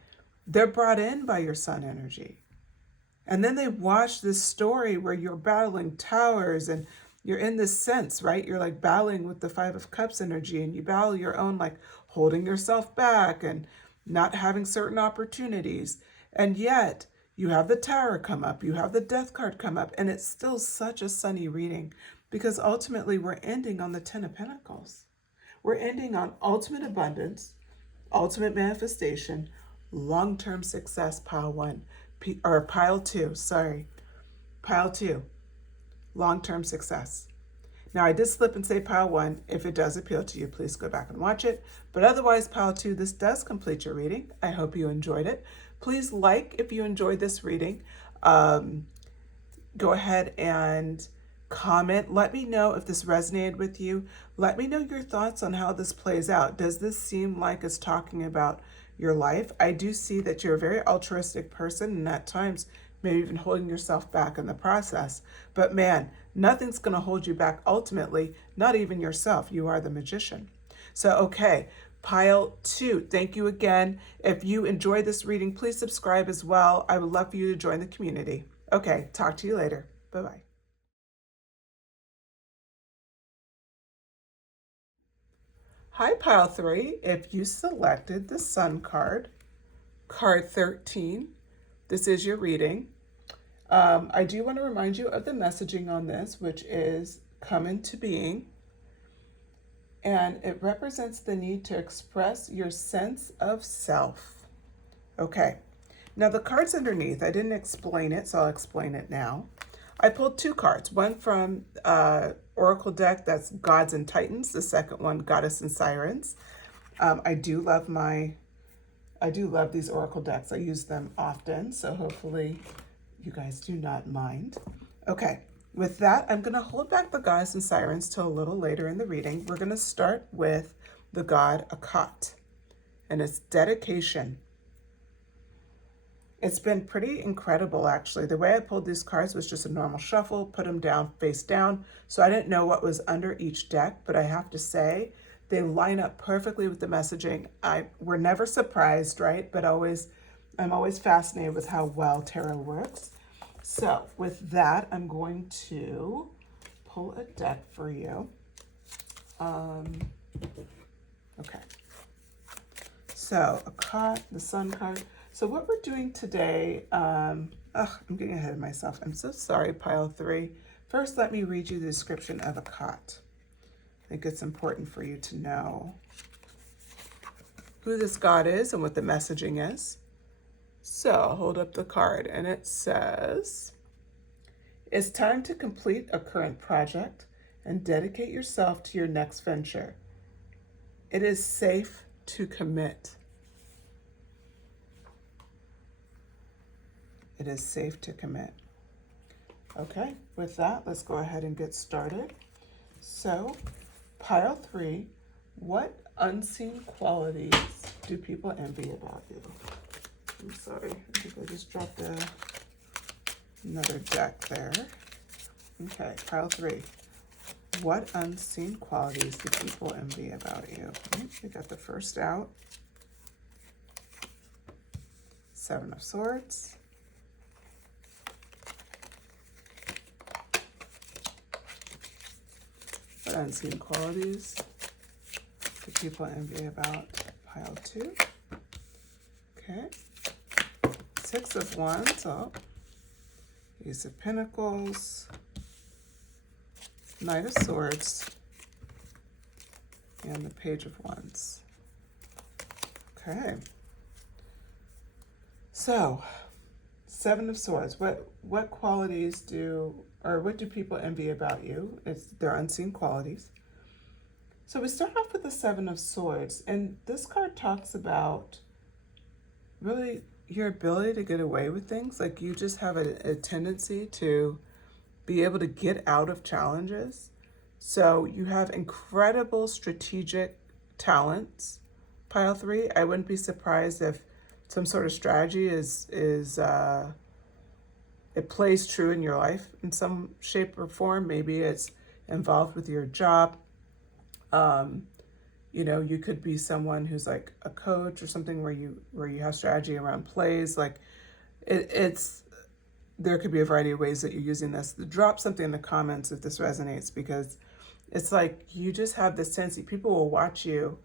they're brought in by your sun energy. And then they watch this story where you're battling towers and you're in this sense, right? You're like battling with the 5 of Cups energy, and you battle your own, like holding yourself back and not having certain opportunities. And yet you have the Tower come up, you have the Death card come up, and it's still such a sunny reading. Because ultimately, we're ending on the 10 of Pentacles. We're ending on ultimate abundance, ultimate manifestation, long-term success, pile 1, or pile 2, sorry. Pile 2, long-term success. Now, I did slip and say pile 1. If it does appeal to you, please go back and watch it. But otherwise, pile 2, this does complete your reading. I hope you enjoyed it. Please like if you enjoyed this reading. Go ahead and Comment. Let me know if this resonated with you. Let me know your thoughts on how this plays out. Does this seem like it's talking about your life? I do see that you're a very altruistic person, and at times maybe even holding yourself back in the process. But man, nothing's going to hold you back ultimately, not even yourself. You are the magician. So, okay, pile 2. Thank you again. If you enjoyed this reading, please subscribe as well. I would love for you to join the community. Okay, talk to you later. Bye-bye. Hi, pile 3. If you selected the Sun card, card 13, this is your reading. I do want to remind you of the messaging on this, which is come into being. And it represents the need to express your sense of self. Okay. Now the cards underneath, I didn't explain it, so I'll explain it now. I pulled 2 cards, one from Oracle deck, that's Gods and Titans. The second one, Goddess and Sirens. I do love these Oracle decks. I use them often, so hopefully you guys do not mind. Okay, with that, I'm going to hold back the Goddess and Sirens till a little later in the reading. We're going to start with the god Akat, and it's dedication. It's been pretty incredible, actually. The way I pulled these cards was just a normal shuffle, put them down face down, so I didn't know what was under each deck, but I have to say, they line up perfectly with the messaging. We're never surprised, right? But I'm always fascinated with how well tarot works. So with that, I'm going to pull a deck for you. Okay. So Akat, the Sun card. So what we're doing today, I'm getting ahead of myself. I'm so sorry, pile 3. First, let me read you the description of Akat. I think it's important for you to know who this god is and what the messaging is. So I'll hold up the card and it says, it's time to complete a current project and dedicate yourself to your next venture. It is safe to commit. It is safe to commit. Okay, with that, let's go ahead and get started. So, pile 3, what unseen qualities do people envy about you? I'm sorry, I think I just dropped another deck there. Okay, pile 3. What unseen qualities do people envy about you? We got the first out. 7 of Swords. What unseen qualities do people envy about? Pile 2. Okay. 6 of Wands. Oh. Ace of Pentacles. Knight of Swords. And the Page of Wands. Okay. So, 7 of Swords. What qualities what do people envy about you? It's their unseen qualities. So we start off with the 7 of Swords, and this card talks about really your ability to get away with things. Like you just have a tendency to be able to get out of challenges. So you have incredible strategic talents, pile 3. I wouldn't be surprised if some sort of strategy it plays true in your life in some shape or form. Maybe it's involved with your job. You know, you could be someone who's like a coach or something where you have strategy around plays. Like there could be a variety of ways that you're using this. Drop something in the comments if this resonates, because it's like you just have this sense that people will watch you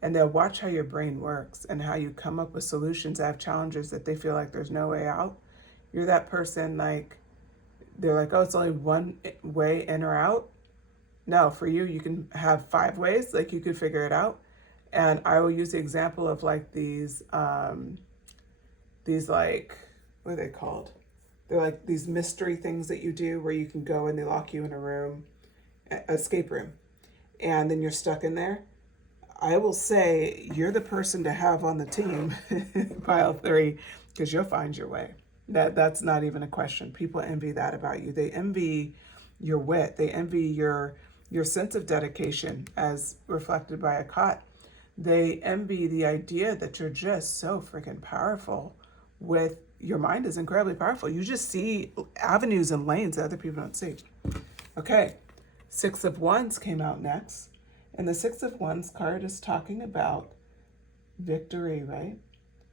and they'll watch how your brain works and how you come up with solutions that have challenges that they feel like there's no way out. You're that person, like, they're like, oh, it's only one way in or out. No, for you, you can have 5 ways, like you could figure it out. And I will use the example of like these like, what are they called? They're like these mystery things that you do where you can go and they lock you in a room, escape room, and then you're stuck in there. I will say you're the person to have on the team, pile 3, because you'll find your way. That's not even a question. People envy that about you. They envy your wit. They envy your sense of dedication as reflected by a cot. They envy the idea that you're just so freaking powerful with your mind is incredibly powerful. You just see avenues and lanes that other people don't see. Okay, Six of Wands came out next. And the Six of Wands card is talking about victory, right?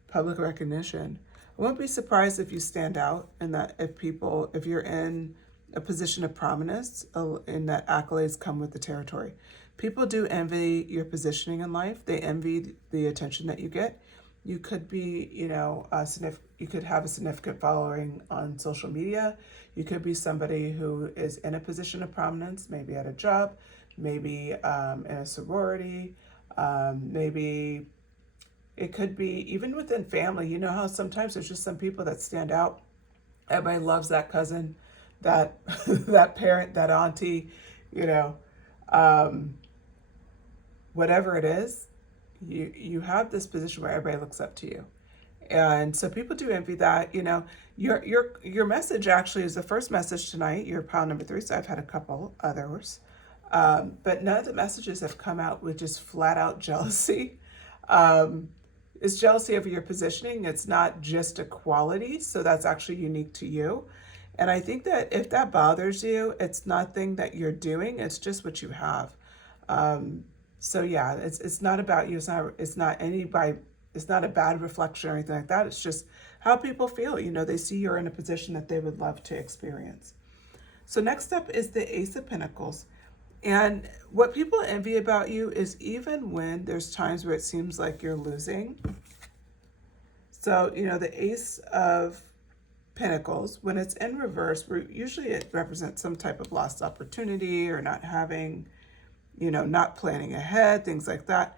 Public recognition. I won't be surprised if you stand out and that if you're in a position of prominence and that accolades come with the territory. People do envy your positioning in life. They envy the attention that you get. You could be, you could have a significant following on social media. You could be somebody who is in a position of prominence, maybe at a job, maybe in a sorority, maybe it could be even within family. You know how sometimes there's just some people that stand out. Everybody loves that cousin, that that parent, that auntie, whatever it is, you have this position where everybody looks up to you. And so people do envy that. Your message actually is the first message tonight. You're pile number 3, so I've had a couple others. But none of the messages have come out with just flat out jealousy. It's jealousy over your positioning. It's not just a quality, so that's actually unique to you. And I think that if that bothers you, it's nothing that you're doing. It's just what you have. So yeah, it's not about you. It's not anybody. It's not a bad reflection or anything like that. It's just how people feel. They see you're in a position that they would love to experience. So next up is the Ace of Pentacles. And what people envy about you is even when there's times where it seems like you're losing. So, the Ace of Pentacles, when it's in reverse, usually it represents some type of lost opportunity or not having, not planning ahead, things like that.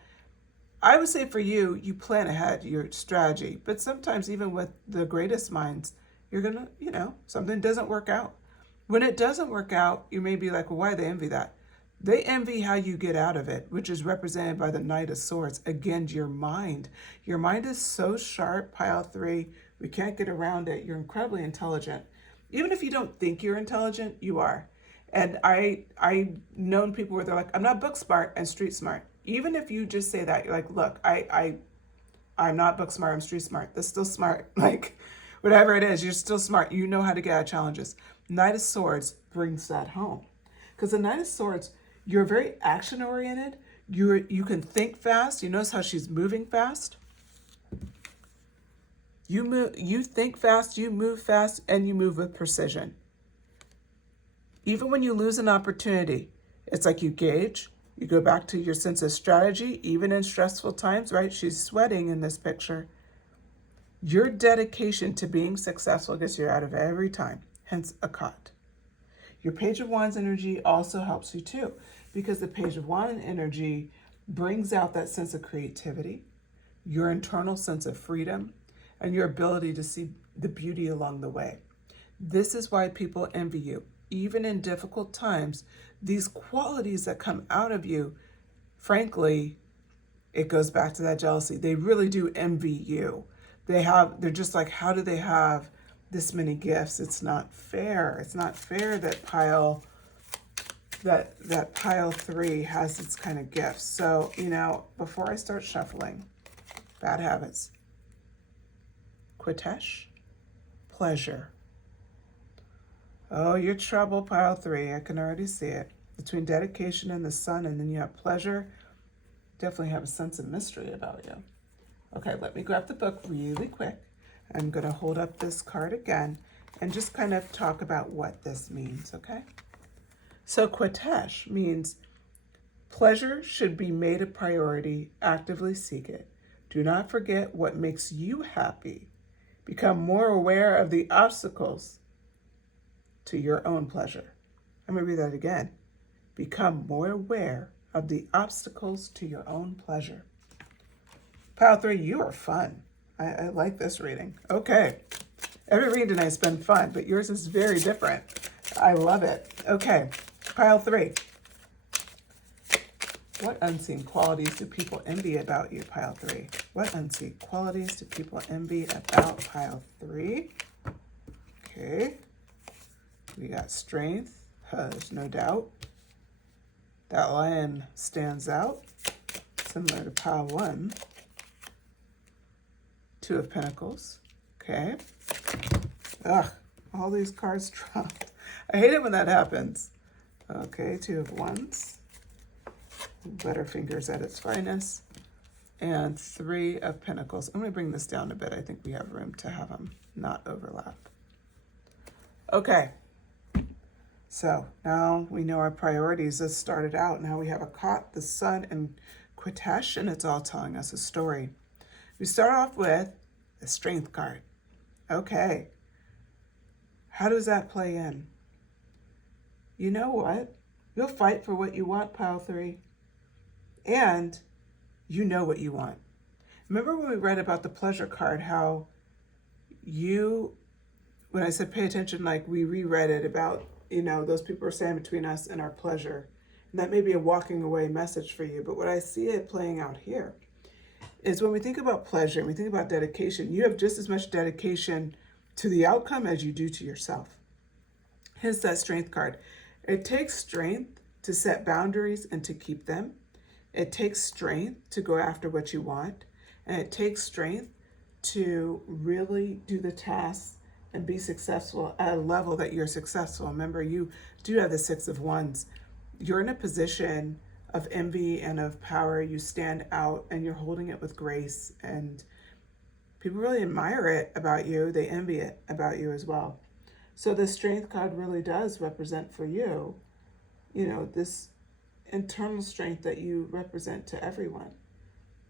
I would say for you, you plan ahead, your strategy. But sometimes even with the greatest minds, you're going to, something doesn't work out. When it doesn't work out, you may be like, well, why do they envy that? They envy how you get out of it, which is represented by the Knight of Swords. Again, your mind. Your mind is so sharp, pile 3. We can't get around it. You're incredibly intelligent. Even if you don't think you're intelligent, you are. And I known people where they're like, I'm not book smart and street smart. Even if you just say that, you're like, look, I'm not book smart, I'm street smart. That's still smart. Like, whatever it is, you're still smart. You know how to get out of challenges. Knight of Swords brings that home. Because the Knight of Swords, you're very action-oriented. You can think fast. You notice how she's moving fast? You think fast, you move fast, and you move with precision. Even when you lose an opportunity, it's like you gauge, you go back to your sense of strategy, even in stressful times, right? She's sweating in this picture. Your dedication to being successful gets you out of every time, hence a cot. Your Page of Wands energy also helps you too, because the Page of Wands energy brings out that sense of creativity, your internal sense of freedom, and your ability to see the beauty along the way. This is why people envy you. Even in difficult times, these qualities that come out of you, frankly, it goes back to that jealousy. They really do envy you. They're just like, how do they have this many gifts? It's not fair. It's not fair that pile 3 has its kind of gifts. So, before I start shuffling, bad habits. Quitesh, pleasure. Oh, you're trouble, pile 3. I can already see it. Between dedication and the sun, and then you have pleasure. Definitely have a sense of mystery about you. Okay, let me grab the book really quick. I'm going to hold up this card again and just kind of talk about what this means, okay? So Quitesh means pleasure should be made a priority. Actively seek it. Do not forget what makes you happy. Become more aware of the obstacles to your own pleasure. I'm going to read that again. Become more aware of the obstacles to your own pleasure. Pile 3, you are fun. I like this reading. Okay. Every reading tonight has been fun, but yours is very different. I love it. Okay. Pile 3. What unseen qualities do people envy about you, pile 3? What unseen qualities do people envy about pile 3? Okay. We got strength, There's no doubt. That lion stands out, similar to pile 1. 2 of Pentacles. Okay. Ugh, all these cards dropped. I hate it when that happens. Okay, 2 of Wands. Butterfingers at its finest. And 3 of Pentacles. I'm going to bring this down a bit. I think we have room to have them not overlap. Okay. So now we know our priorities. This started out. Now we have a Cot, the Sun, and Quitesh, and it's all telling us a story. We start off with the Strength card. Okay. How does that play in? You know what? You'll fight for what you want, pile 3. And you know what you want. Remember when we read about the Pleasure card, how when I said pay attention, like we reread it about, those people are standing between us and our pleasure. And that may be a walking away message for you. But what I see it playing out here is when we think about pleasure and we think about dedication, you have just as much dedication to the outcome as you do to yourself. Hence that Strength card. It takes strength to set boundaries and to keep them. It takes strength to go after what you want. And it takes strength to really do the tasks and be successful at a level that you're successful. Remember, you do have the 6 of Wands. You're in a position of envy and of power. You stand out and you're holding it with grace. And people really admire it about you. They envy it about you as well. So the Strength card really does represent for you, this internal strength that you represent to everyone.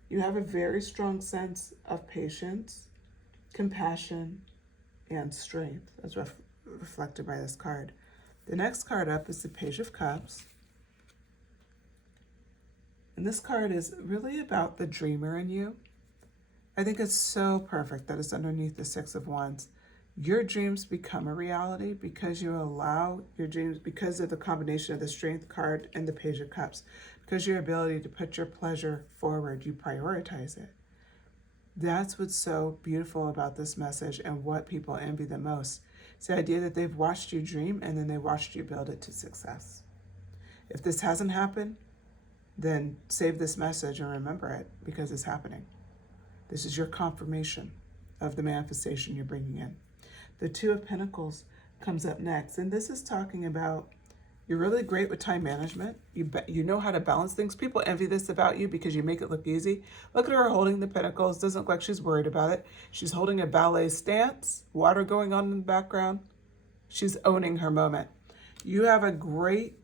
You have a very strong sense of patience, compassion, and strength, as reflected by this card. The next card up is the Page of Cups. And this card is really about the dreamer in you. I think it's so perfect that it's underneath the 6 of Wands. Your dreams become a reality because you allow your dreams, because of the combination of the Strength card and the Page of Cups, because your ability to put your pleasure forward, you prioritize it. That's what's so beautiful about this message and what people envy the most. It's the idea that they've watched you dream and then they watched you build it to success. If this hasn't happened, then save this message and remember it because it's happening. This is your confirmation of the manifestation you're bringing in. The 2 of Pentacles comes up next, and this is talking about you're really great with time management. You know how to balance things. People envy this about you because you make it look easy. Look at her holding the Pentacles. Doesn't look like she's worried about it. She's holding a ballet stance, water going on in the background. She's owning her moment. You have a great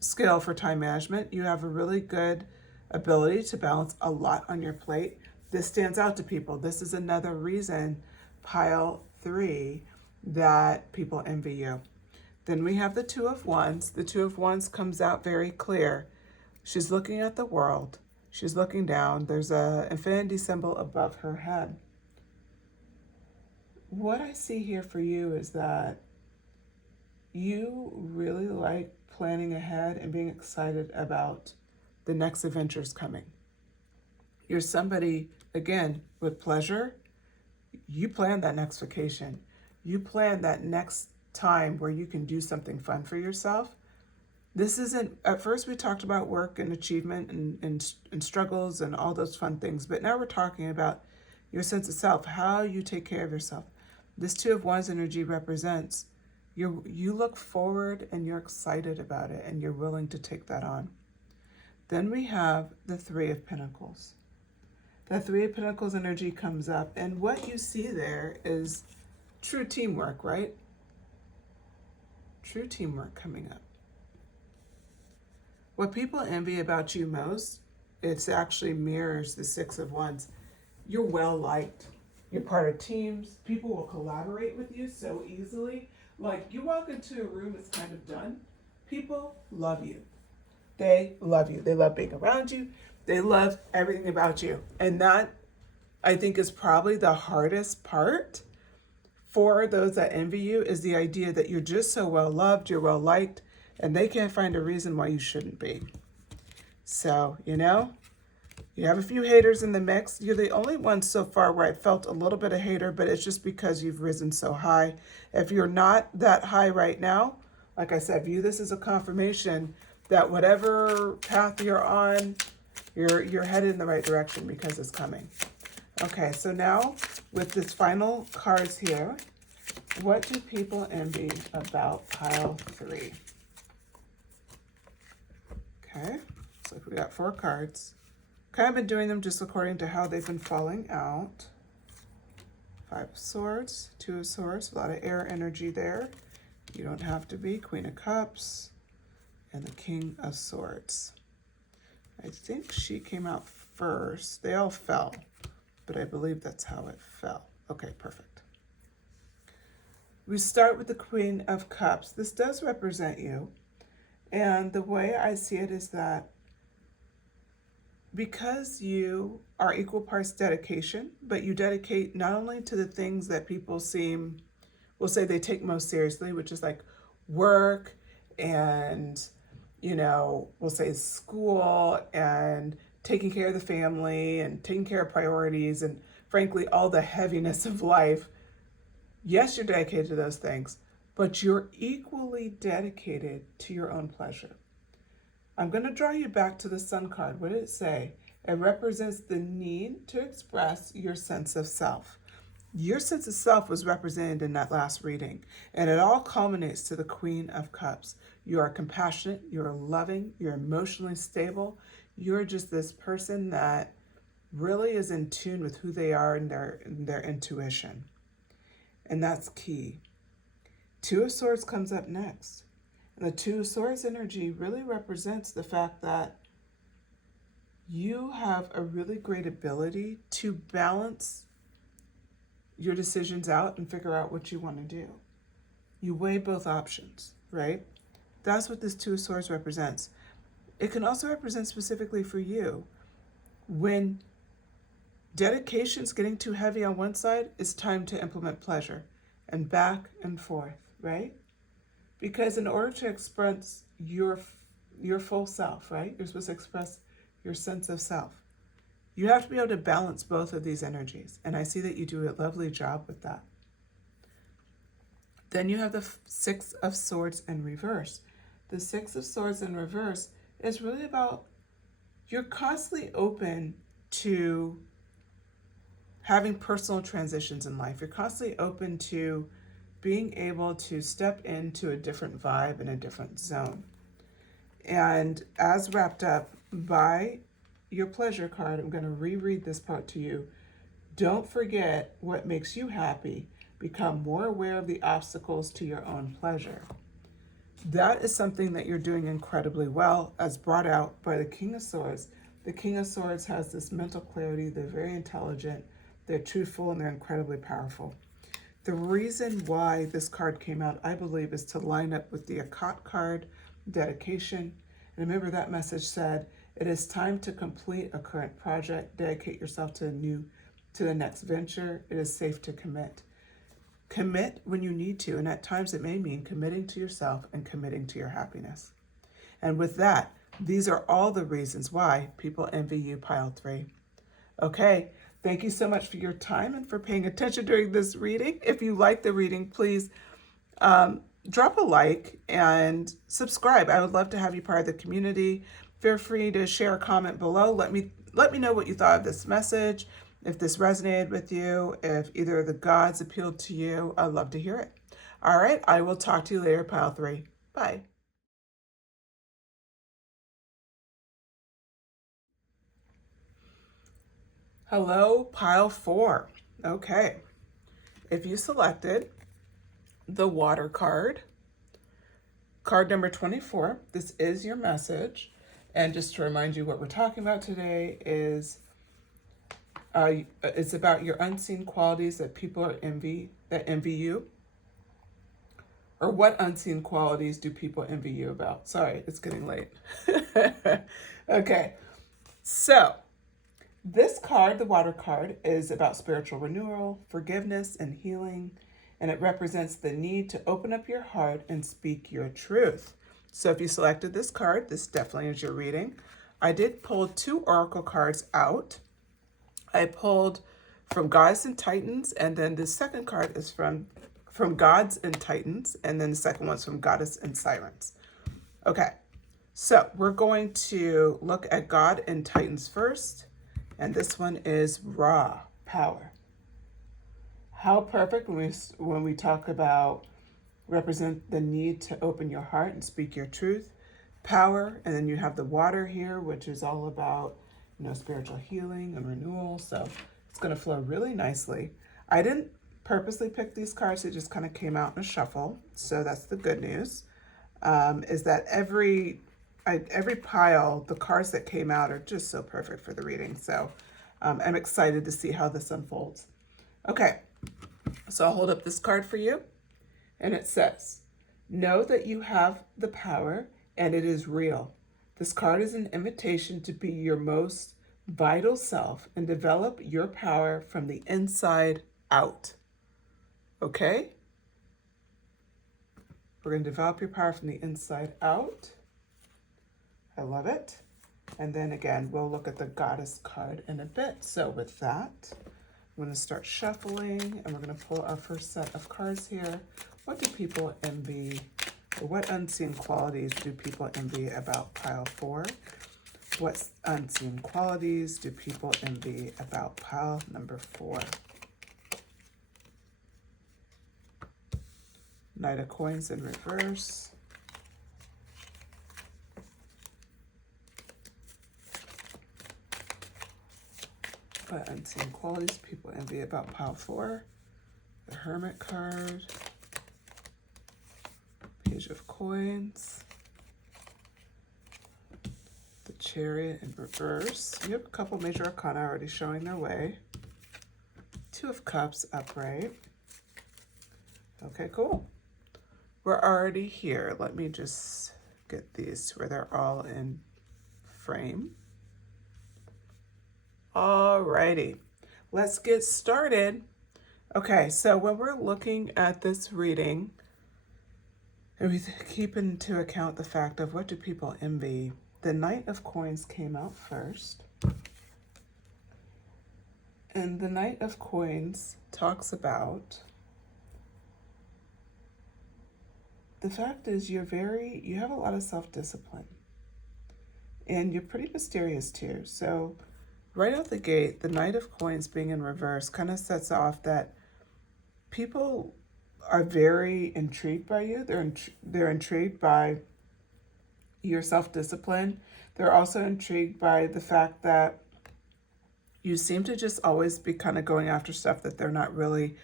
skill for time management. You have a really good ability to balance a lot on your plate. This stands out to people. This is another reason, pile 3, that people envy you. Then we have the 2 of Wands. The 2 of Wands comes out very clear. She's looking at the world. She's looking down. There's an infinity symbol above her head. What I see here for you is that you really like planning ahead and being excited about the next adventures coming. You're somebody, again, with pleasure. You plan that next vacation. You plan that next time where you can do something fun for yourself. This isn't, at first we talked about work and achievement and struggles and all those fun things, but now we're talking about your sense of self, how you take care of yourself. This 2 of Wands energy represents you look forward and you're excited about it and you're willing to take that on. Then we have the 3 of Pentacles. The 3 of Pentacles energy comes up, and what you see there is true teamwork, right? True teamwork coming up. What people envy about you most, it actually mirrors the 6 of Wands. You're well liked. You're part of teams. People will collaborate with you so easily. Like you walk into a room that's kind of done. People love you. They love you. They love being around you. They love everything about you. And that, I think, is probably the hardest part for those that envy you, is the idea that you're just so well loved, you're well liked, and they can't find a reason why you shouldn't be. So, you have a few haters in the mix. You're the only one so far where I felt a little bit of hater, but it's just because you've risen so high. If you're not that high right now, Like I said, view this as a confirmation that whatever path you're on, you're headed in the right direction because it's coming. Okay, so now with this final cards here, what do people envy about pile 3? Okay, so we got 4 cards. Kind of been doing them just according to how they've been falling out. 5 of Swords, 2 of Swords, a lot of air energy there. You don't have to be. Queen of Cups, and the King of Swords. I think she came out first. They all fell, but I believe that's how it fell. Okay, perfect. We start with the Queen of Cups. This does represent you. And the way I see it is that because you are equal parts dedication, but you dedicate not only to the things that people will say they take most seriously, which is like work and, we'll say school and taking care of the family and taking care of priorities and frankly, all the heaviness of life. Yes, you're dedicated to those things, but you're equally dedicated to your own pleasure. I'm going to draw you back to the Sun card. What did it say? It represents the need to express your sense of self. Your sense of self was represented in that last reading, and it all culminates to the Queen of Cups. You are compassionate, you're loving, you're emotionally stable. You're just this person that really is in tune with who they are and their intuition. And that's key. 2 of Swords comes up next. And the 2 of Swords energy really represents the fact that you have a really great ability to balance your decisions out and figure out what you want to do. You weigh both options, right? That's what this 2 of Swords represents. It can also represent specifically for you when dedication's getting too heavy on one side, it's time to implement pleasure and back and forth, right? Because in order to express your full self, right? You're supposed to express your sense of self. You have to be able to balance both of these energies. And I see that you do a lovely job with that. Then you have the 6 of Swords in reverse. The 6 of Swords in reverse is really about you're constantly open to having personal transitions in life. You're constantly open to being able to step into a different vibe and a different zone. And as wrapped up by your pleasure card, I'm going to reread this part to you. Don't forget what makes you happy. Become more aware of the obstacles to your own pleasure. That is something that you're doing incredibly well, as brought out by the King of Swords. The King of Swords has this mental clarity. They're very intelligent. They're truthful, and they're incredibly powerful. The reason why this card came out, I believe, is to line up with the Akkat card, dedication. And remember that message said, it is time to complete a current project, dedicate yourself to the next venture. It is safe to commit. Commit when you need to, and at times it may mean committing to yourself and committing to your happiness. And with that, these are all the reasons why people envy you, pile 3. Okay, thank you so much for your time and for paying attention during this reading. If you like the reading, please drop a like and subscribe. I would love to have you part of the community. Feel free to share a comment below. Let me know what you thought of this message, if this resonated with you, if either of the gods appealed to you. I'd love to hear it. All right, I will talk to you later, pile 3. Bye. Hello, pile 4. Okay, if you selected the water card, card number 24, this is your message. And just to remind you what we're talking about today is it's about your unseen qualities that people envy you. Or what unseen qualities do people envy you about? Sorry, it's getting late. Okay, so this card, the water card, is about spiritual renewal, forgiveness, and healing. And it represents the need to open up your heart and speak your truth. So if you selected this card, this definitely is your reading. I did pull 2 oracle cards out. I pulled from Goddess and Titans, and then the second card is from from gods and titans, and then the second one's from goddess and sirens. Okay, so we're going to look at God and titans first, and this one is Ra, power. How perfect when we talk about represent the need to open your heart and speak your truth, power, and then you have the water here, which is all about, spiritual healing and renewal. So it's going to flow really nicely. I didn't purposely pick these cards; they just kind of came out in a shuffle. So that's the good news. Is that every pile, the cards that came out are just so perfect for the reading. So I'm excited to see how this unfolds. Okay, so I'll hold up this card for you. And it says, know that you have the power and it is real. This card is an invitation to be your most vital self and develop your power from the inside out. Okay? We're going to develop your power from the inside out. I love it. And then again, we'll look at the goddess card in a bit. So with that, I'm going to start shuffling and we're going to pull our first set of cards here. What do people envy, or what unseen qualities do people envy about pile 4? What unseen qualities do people envy about pile number 4? Knight of Coins in reverse. What unseen qualities people envy about pile 4? The Hermit card. Page of Coins. The Chariot in reverse. You have a couple major arcana already showing their way. Two of Cups upright. Okay, cool. We're already here. Let me just get these to where they're all in frame. Alrighty, let's get started. Okay, so when we're looking at this reading, and we keep into account the fact of what do people envy, the Knight of Coins came out first. And the Knight of Coins talks about the fact is you have a lot of self-discipline. And you're pretty mysterious too. So right out the gate, the Knight of Coins being in reverse kind of sets off that people are very intrigued by you. They're intrigued by your self-discipline. They're also intrigued by the fact that you seem to just always be kind of going after stuff that they're not really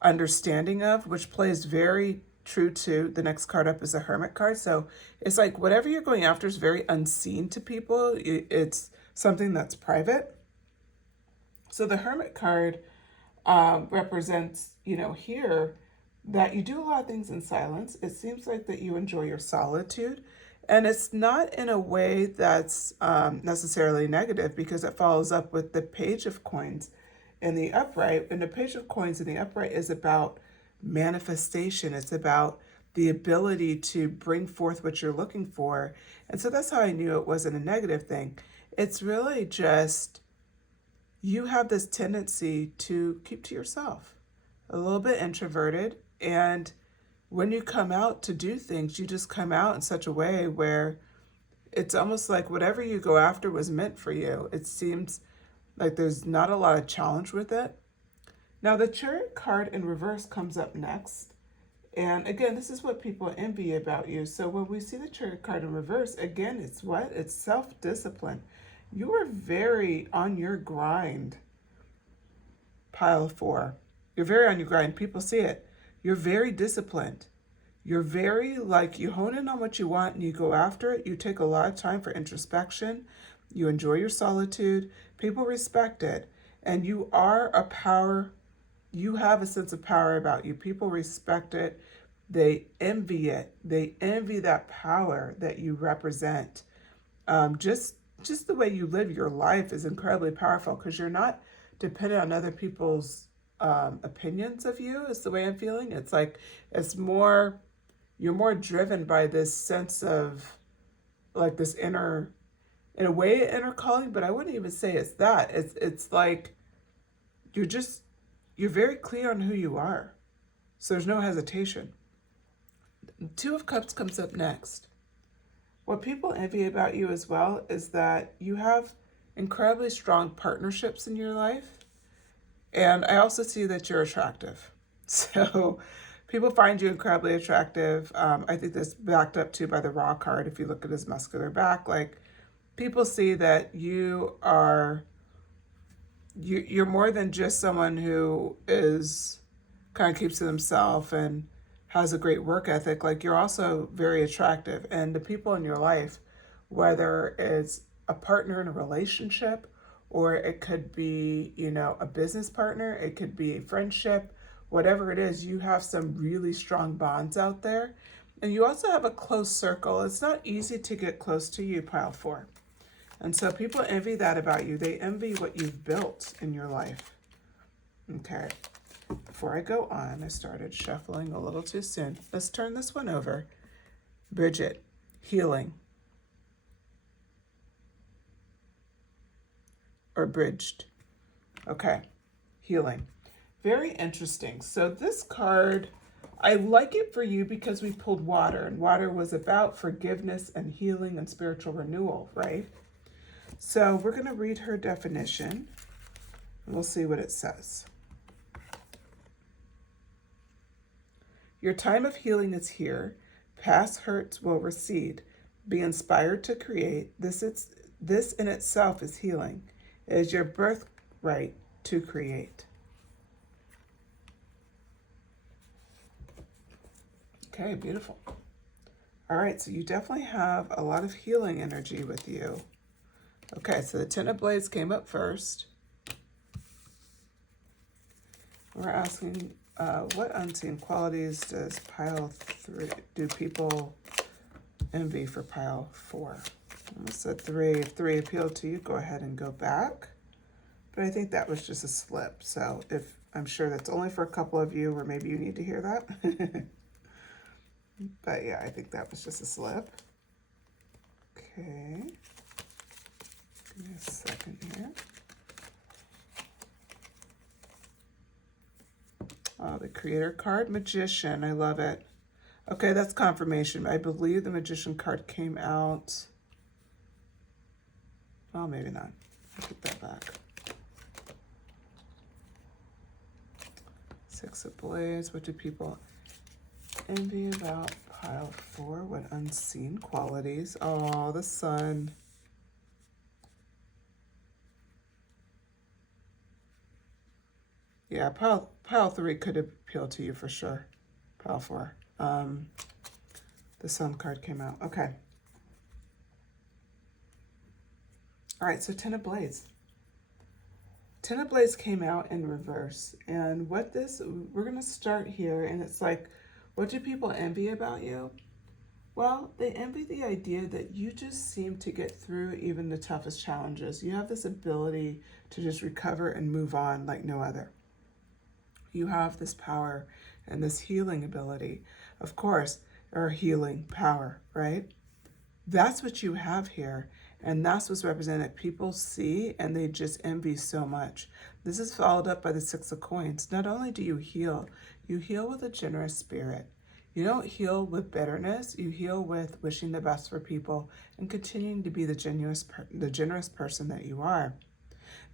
understanding of, which plays very true to the next card up is a Hermit card. So it's like whatever you're going after is very unseen to people. It's something that's private. So the Hermit card represents, here that you do a lot of things in silence. It seems like that you enjoy your solitude. And it's not in a way that's necessarily negative because it follows up with the Page of Coins in the upright. And the Page of Coins in the upright is about manifestation. It's about the ability to bring forth what you're looking for. And so that's how I knew it wasn't a negative thing. It's really just you have this tendency to keep to yourself, a little bit introverted. And when you come out to do things, you just come out in such a way where it's almost like whatever you go after was meant for you. It seems like there's not a lot of challenge with it. Now, the Chariot card in reverse comes up next. And again, this is what people envy about you. So when we see the Chariot card in reverse, again, it's what? It's self-discipline. You are very on your grind, pile 4. You're very on your grind. People see it. You're very disciplined. You're very, you hone in on what you want and you go after it. You take a lot of time for introspection. You enjoy your solitude. People respect it. And you are a power. You have a sense of power about you. People respect it. They envy it. They envy that power that you represent. Just the way you live your life is incredibly powerful because you're not dependent on other people's opinions of you is the way I'm feeling. It's like, you're more driven by this sense of like this inner, in a way, inner calling, but I wouldn't even say it's that. It's like, you're very clear on who you are. So there's no hesitation. Two of Cups comes up next. What people envy about you as well is that you have incredibly strong partnerships in your life. And I also see that you're attractive. So people find you incredibly attractive. I think this backed up too by the Raw card. If you look at his muscular back, like people see that you're more than just someone who is kind of keeps to themselves and has a great work ethic. Like you're also very attractive, and the people in your life, whether it's a partner in a relationship, or it could be, a business partner, it could be a friendship, whatever it is, you have some really strong bonds out there. And you also have a close circle. It's not easy to get close to you, pile 4. And so people envy that about you. They envy what you've built in your life. Okay. Before I go on, I started shuffling a little too soon. Let's turn this one over. Bridget, healing. Or bridged. Okay, healing. Very interesting. So this card, I like it for you because we pulled water, and water was about forgiveness and healing and spiritual renewal, right? So we're going to read her definition, and we'll see what it says. Your time of healing is here. Past hurts will recede. Be inspired to create. This in itself is healing. It is your birthright to create. Okay, beautiful. All right, so you definitely have a lot of healing energy with you. Okay, so the Ten of Blades came up first. We're asking, what unseen qualities does pile 3, do people envy for pile 4? I said 3. If 3 appealed to you, go ahead and go back. But I think that was just a slip. So I'm sure that's only for a couple of you, or maybe you need to hear that. But yeah, I think that was just a slip. Okay. Give me a second here. Oh, the Creator card, Magician. I love it. Okay, that's confirmation. I believe the Magician card came out. Oh, maybe not. I'll take that back. 6 of Blades. What do people envy about pile 4? What unseen qualities? Oh, the Sun. Yeah, pile 3 could appeal to you for sure. Pile 4. The Sun card came out. Okay. All right, so 10 of Blades. 10 of Blades came out in reverse. And we're going to start here, and it's like, what do people envy about you? Well, they envy the idea that you just seem to get through even the toughest challenges. You have this ability to just recover and move on like no other. You have this power and this healing ability. Of course, or healing power, right? That's what you have here. And that's what's represented. People see and they just envy so much. This is followed up by the 6 of Coins. Not only do you heal with a generous spirit. You don't heal with bitterness. You heal with wishing the best for people and continuing to be the generous person that you are.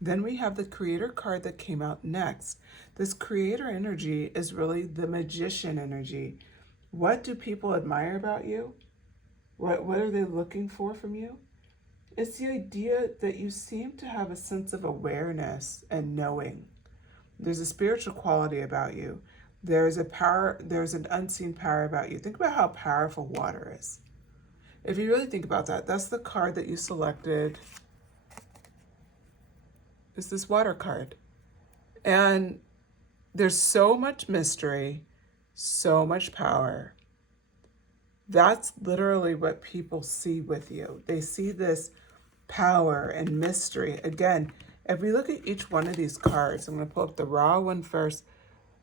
Then we have the Creator card that came out next. This Creator energy is really the Magician energy. What do people admire about you? What are they looking for from you? It's the idea that you seem to have a sense of awareness and knowing. There's a spiritual quality about you. There's a power, there's an unseen power about you. Think about how powerful water is. If you really think about that, that's the card that you selected. It's this water card. And there's so much mystery, so much power. That's literally what people see with you. They see this power and mystery. Again, if we look at each one of these cards, I'm going to pull up the raw one first.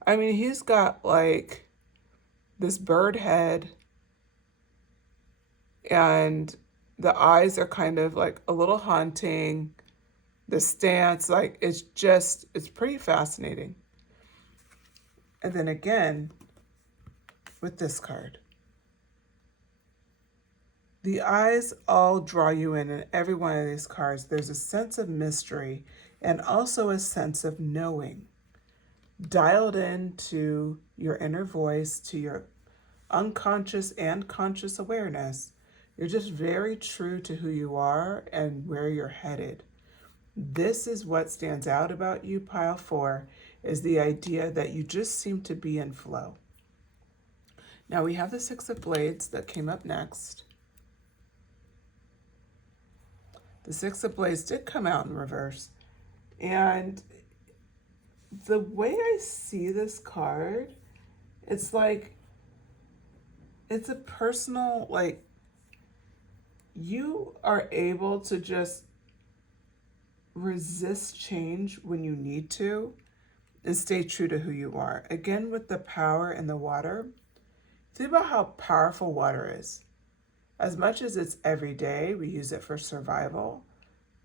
I mean, he's got like this bird head, and the eyes are kind of like a little haunting. The stance, like it's pretty fascinating. And then again, with this card. The eyes all draw you in every one of these cards. There's a sense of mystery and also a sense of knowing. Dialed into your inner voice, to your unconscious and conscious awareness. You're just very true to who you are and where you're headed. This is what stands out about you, pile 4, is the idea that you just seem to be in flow. Now we have the 6 of Blades that came up next. The 6 of Blades did come out in reverse. And the way I see this card, it's like, it's a personal, like, you are able to just resist change when you need to and stay true to who you are. Again, with the power in the water, think about how powerful water is. As much as it's every day, we use it for survival.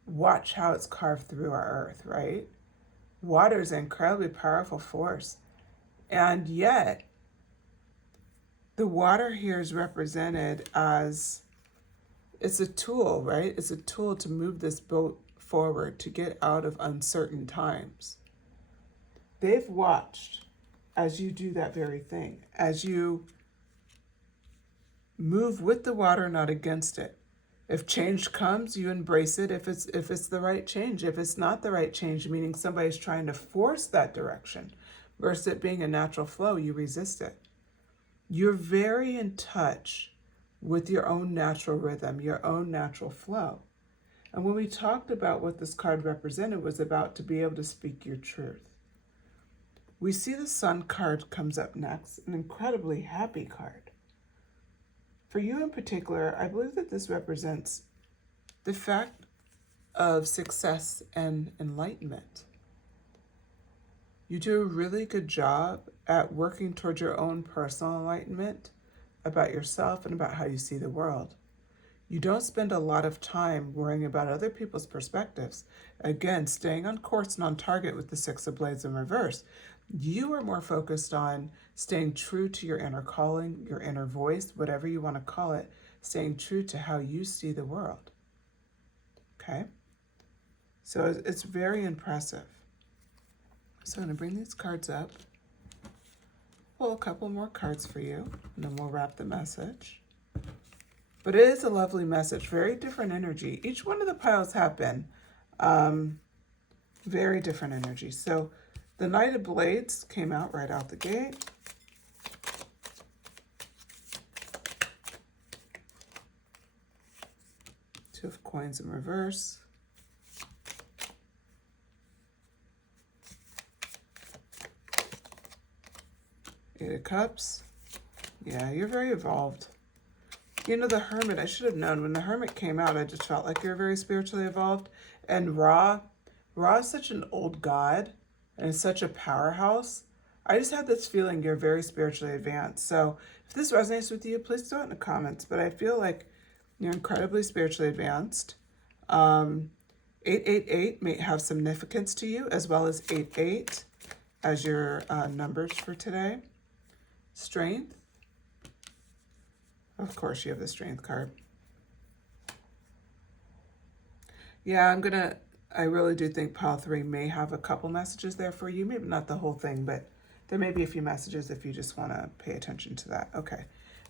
Watch how it's carved through our earth, right? Water is an incredibly powerful force. And yet, the water here is represented as, it's a tool, right? It's a tool to move this boat forward, to get out of uncertain times. They've watched as you do that very thing, as you move with the water, not against it. If change comes, you embrace it if it's the right change. If it's not the right change, meaning somebody's trying to force that direction, versus it being a natural flow, you resist it. You're very in touch with your own natural rhythm, your own natural flow. And when we talked about what this card represented, was about to be able to speak your truth. We see the Sun card comes up next, an incredibly happy card. For you in particular, I believe that this represents the fact of success and enlightenment. You do a really good job at working towards your own personal enlightenment about yourself and about how you see the world. You don't spend a lot of time worrying about other people's perspectives. Again, staying on course and on target with the 6 of Blades in reverse. You are more focused on staying true to your inner calling, your inner voice, whatever you want to call it, staying true to how you see the world. Okay? So it's very impressive. So I'm going to bring these cards up, pull a couple more cards for you, and then we'll wrap the message. But it is a lovely message, very different energy. Each one of the piles have been very different energy. So the Knight of Blades came out right out the gate. Two of Coins in reverse. Eight of Cups. Yeah, you're very evolved. You know, the Hermit, I should have known. When the Hermit came out, I just felt like you're very spiritually evolved. And Ra is such an old god and is such a powerhouse. I just have this feeling you're very spiritually advanced. So if this resonates with you, please throw it in the comments. But I feel like you're incredibly spiritually advanced. 888 may have significance to you, as well as 88 as your numbers for today. Strength. Of course, you have the Strength card. Yeah, I really do think pile 3 may have a couple messages there for you. Maybe not the whole thing, but there may be a few messages if you just want to pay attention to that. Okay.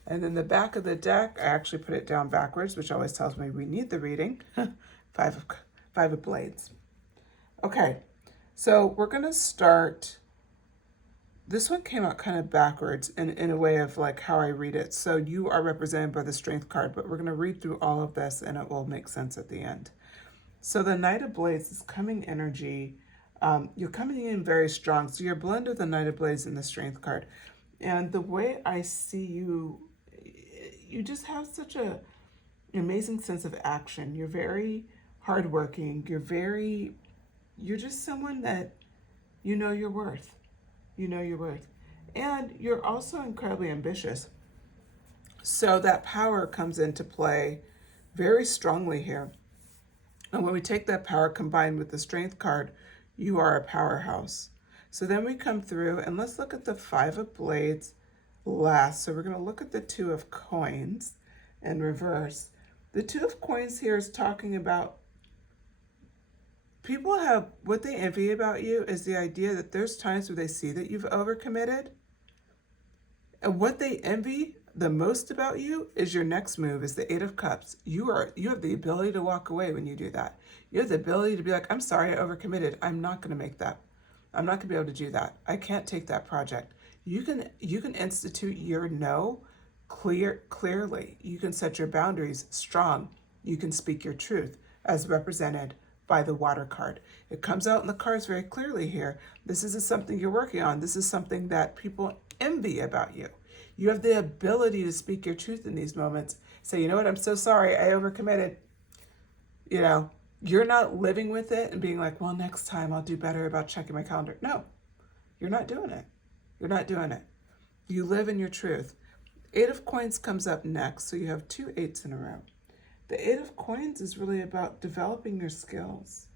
And then the back of the deck, I actually put it down backwards, which always tells me we need the reading. Five of Blades. Okay, so we're going to start. This one came out kind of backwards in a way of like how I read it. So you are represented by the Strength card, but we're going to read through all of this and it will make sense at the end. So the Knight of Blades is coming energy. You're coming in very strong. So you're a blend of the Knight of Blades and the Strength card. And the way I see you, you just have such an amazing sense of action. You're very hardworking. You're just someone that you know your worth. You know your worth. And you're also incredibly ambitious. So that power comes into play very strongly here. And when we take that power combined with the Strength card, you are a powerhouse. So then we come through and let's look at the 5 of Blades. last. So we're going to look at the Two of Coins in reverse. The Two of Coins here is talking about people have, what they envy about you is the idea that there's times where they see that you've overcommitted. And what they envy the most about you is your next move is the Eight of Cups. You have the ability to walk away when you do that. You have the ability to be like, I'm sorry, I overcommitted. I'm not going to make that. I'm not going to be able to do that. I can't take that project. You can institute your no clearly. You can set your boundaries strong. You can speak your truth as represented by the water card. It comes out in the cards very clearly here. This is something you're working on. This is something that people envy about you. You have the ability to speak your truth in these moments. Say, you know what, I'm so sorry, I overcommitted. You know, you're not living with it and being like, well, next time I'll do better about checking my calendar. No, you're not doing it. You're not doing it. You live in your truth. Eight of Coins comes up next, so you have 2 8s in a row. The Eight of Coins is really about developing your skills.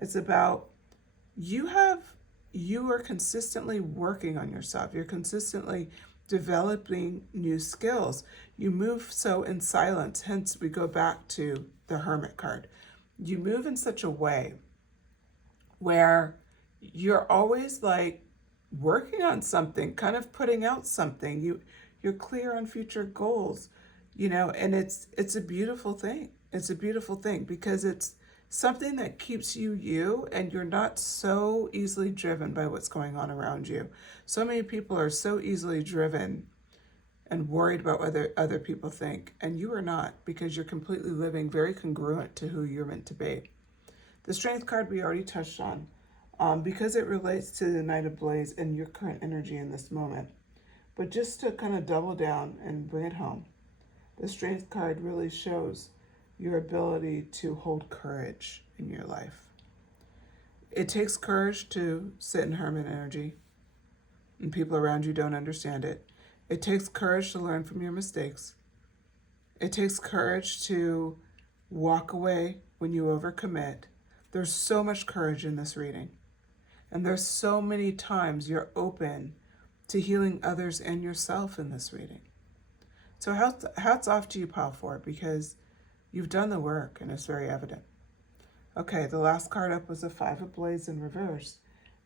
It's about you are consistently working on yourself. You're consistently developing new skills. You move so in silence, hence we go back to the Hermit card. You move in such a way where you're always like working on something, kind of putting out something. You're clear on future goals, you know, and it's a beautiful thing. It's a beautiful thing because it's something that keeps you, and you're not so easily driven by what's going on around you. So many people are so easily driven and worried about what other people think, and you are not, because you're completely living very congruent to who you're meant to be. The Strength card we already touched on, because it relates to the Knight of Blades and your current energy in this moment. But just to kind of double down and bring it home, the Strength card really shows your ability to hold courage in your life. It takes courage to sit in hermit energy, and people around you don't understand it. It takes courage to learn from your mistakes. It takes courage to walk away when you overcommit. There's so much courage in this reading. And there's so many times you're open to healing others and yourself in this reading. So hats off to you, Pile 4, because you've done the work and it's very evident. Okay, the last card up was the Five of Blades in reverse.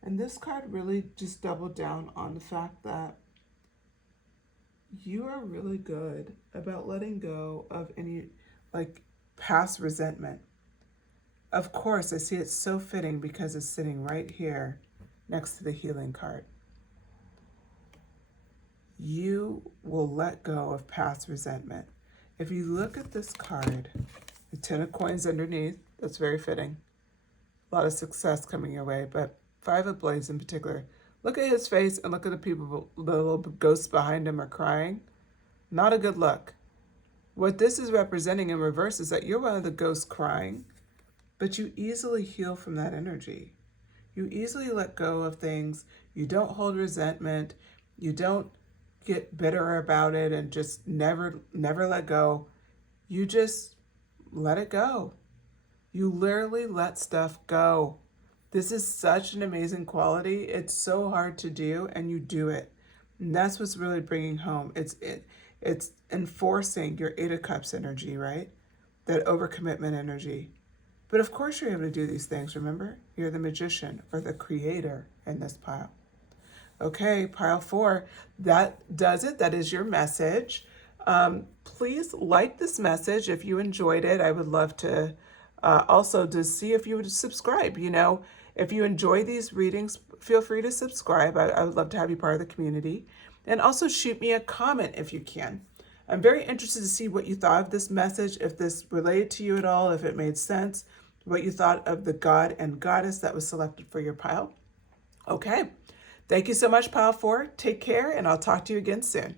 And this card really just doubled down on the fact that you are really good about letting go of any past resentment. Of course, I see it's so fitting because it's sitting right here next to the healing card. You will let go of past resentment. If you look at this card, the Ten of Coins underneath, that's very fitting. A lot of success coming your way, but Five of Blades in particular. Look at his face and look at the people, the little ghosts behind him are crying. Not a good look. What this is representing in reverse is that you're one of the ghosts crying, but you easily heal from that energy. You easily let go of things. You don't hold resentment. You don't get bitter about it and just never let go. You just let it go. You literally let stuff go. This is such an amazing quality. It's so hard to do, and you do it. And that's what's really bringing home. It's enforcing your Eight of Cups energy, right? That overcommitment energy. But of course you're able to do these things, remember? You're the magician or the creator in this pile. Okay, Pile 4, that does it. That is your message. Please like this message if you enjoyed it. I would love to also to see if you would subscribe. You know, if you enjoy these readings, feel free to subscribe. I would love to have you part of the community. And also shoot me a comment if you can. I'm very interested to see what you thought of this message, if this related to you at all, if it made sense, what you thought of the god and goddess that was selected for your pile. Okay. Thank you so much, Pile 4. Take care, and I'll talk to you again soon.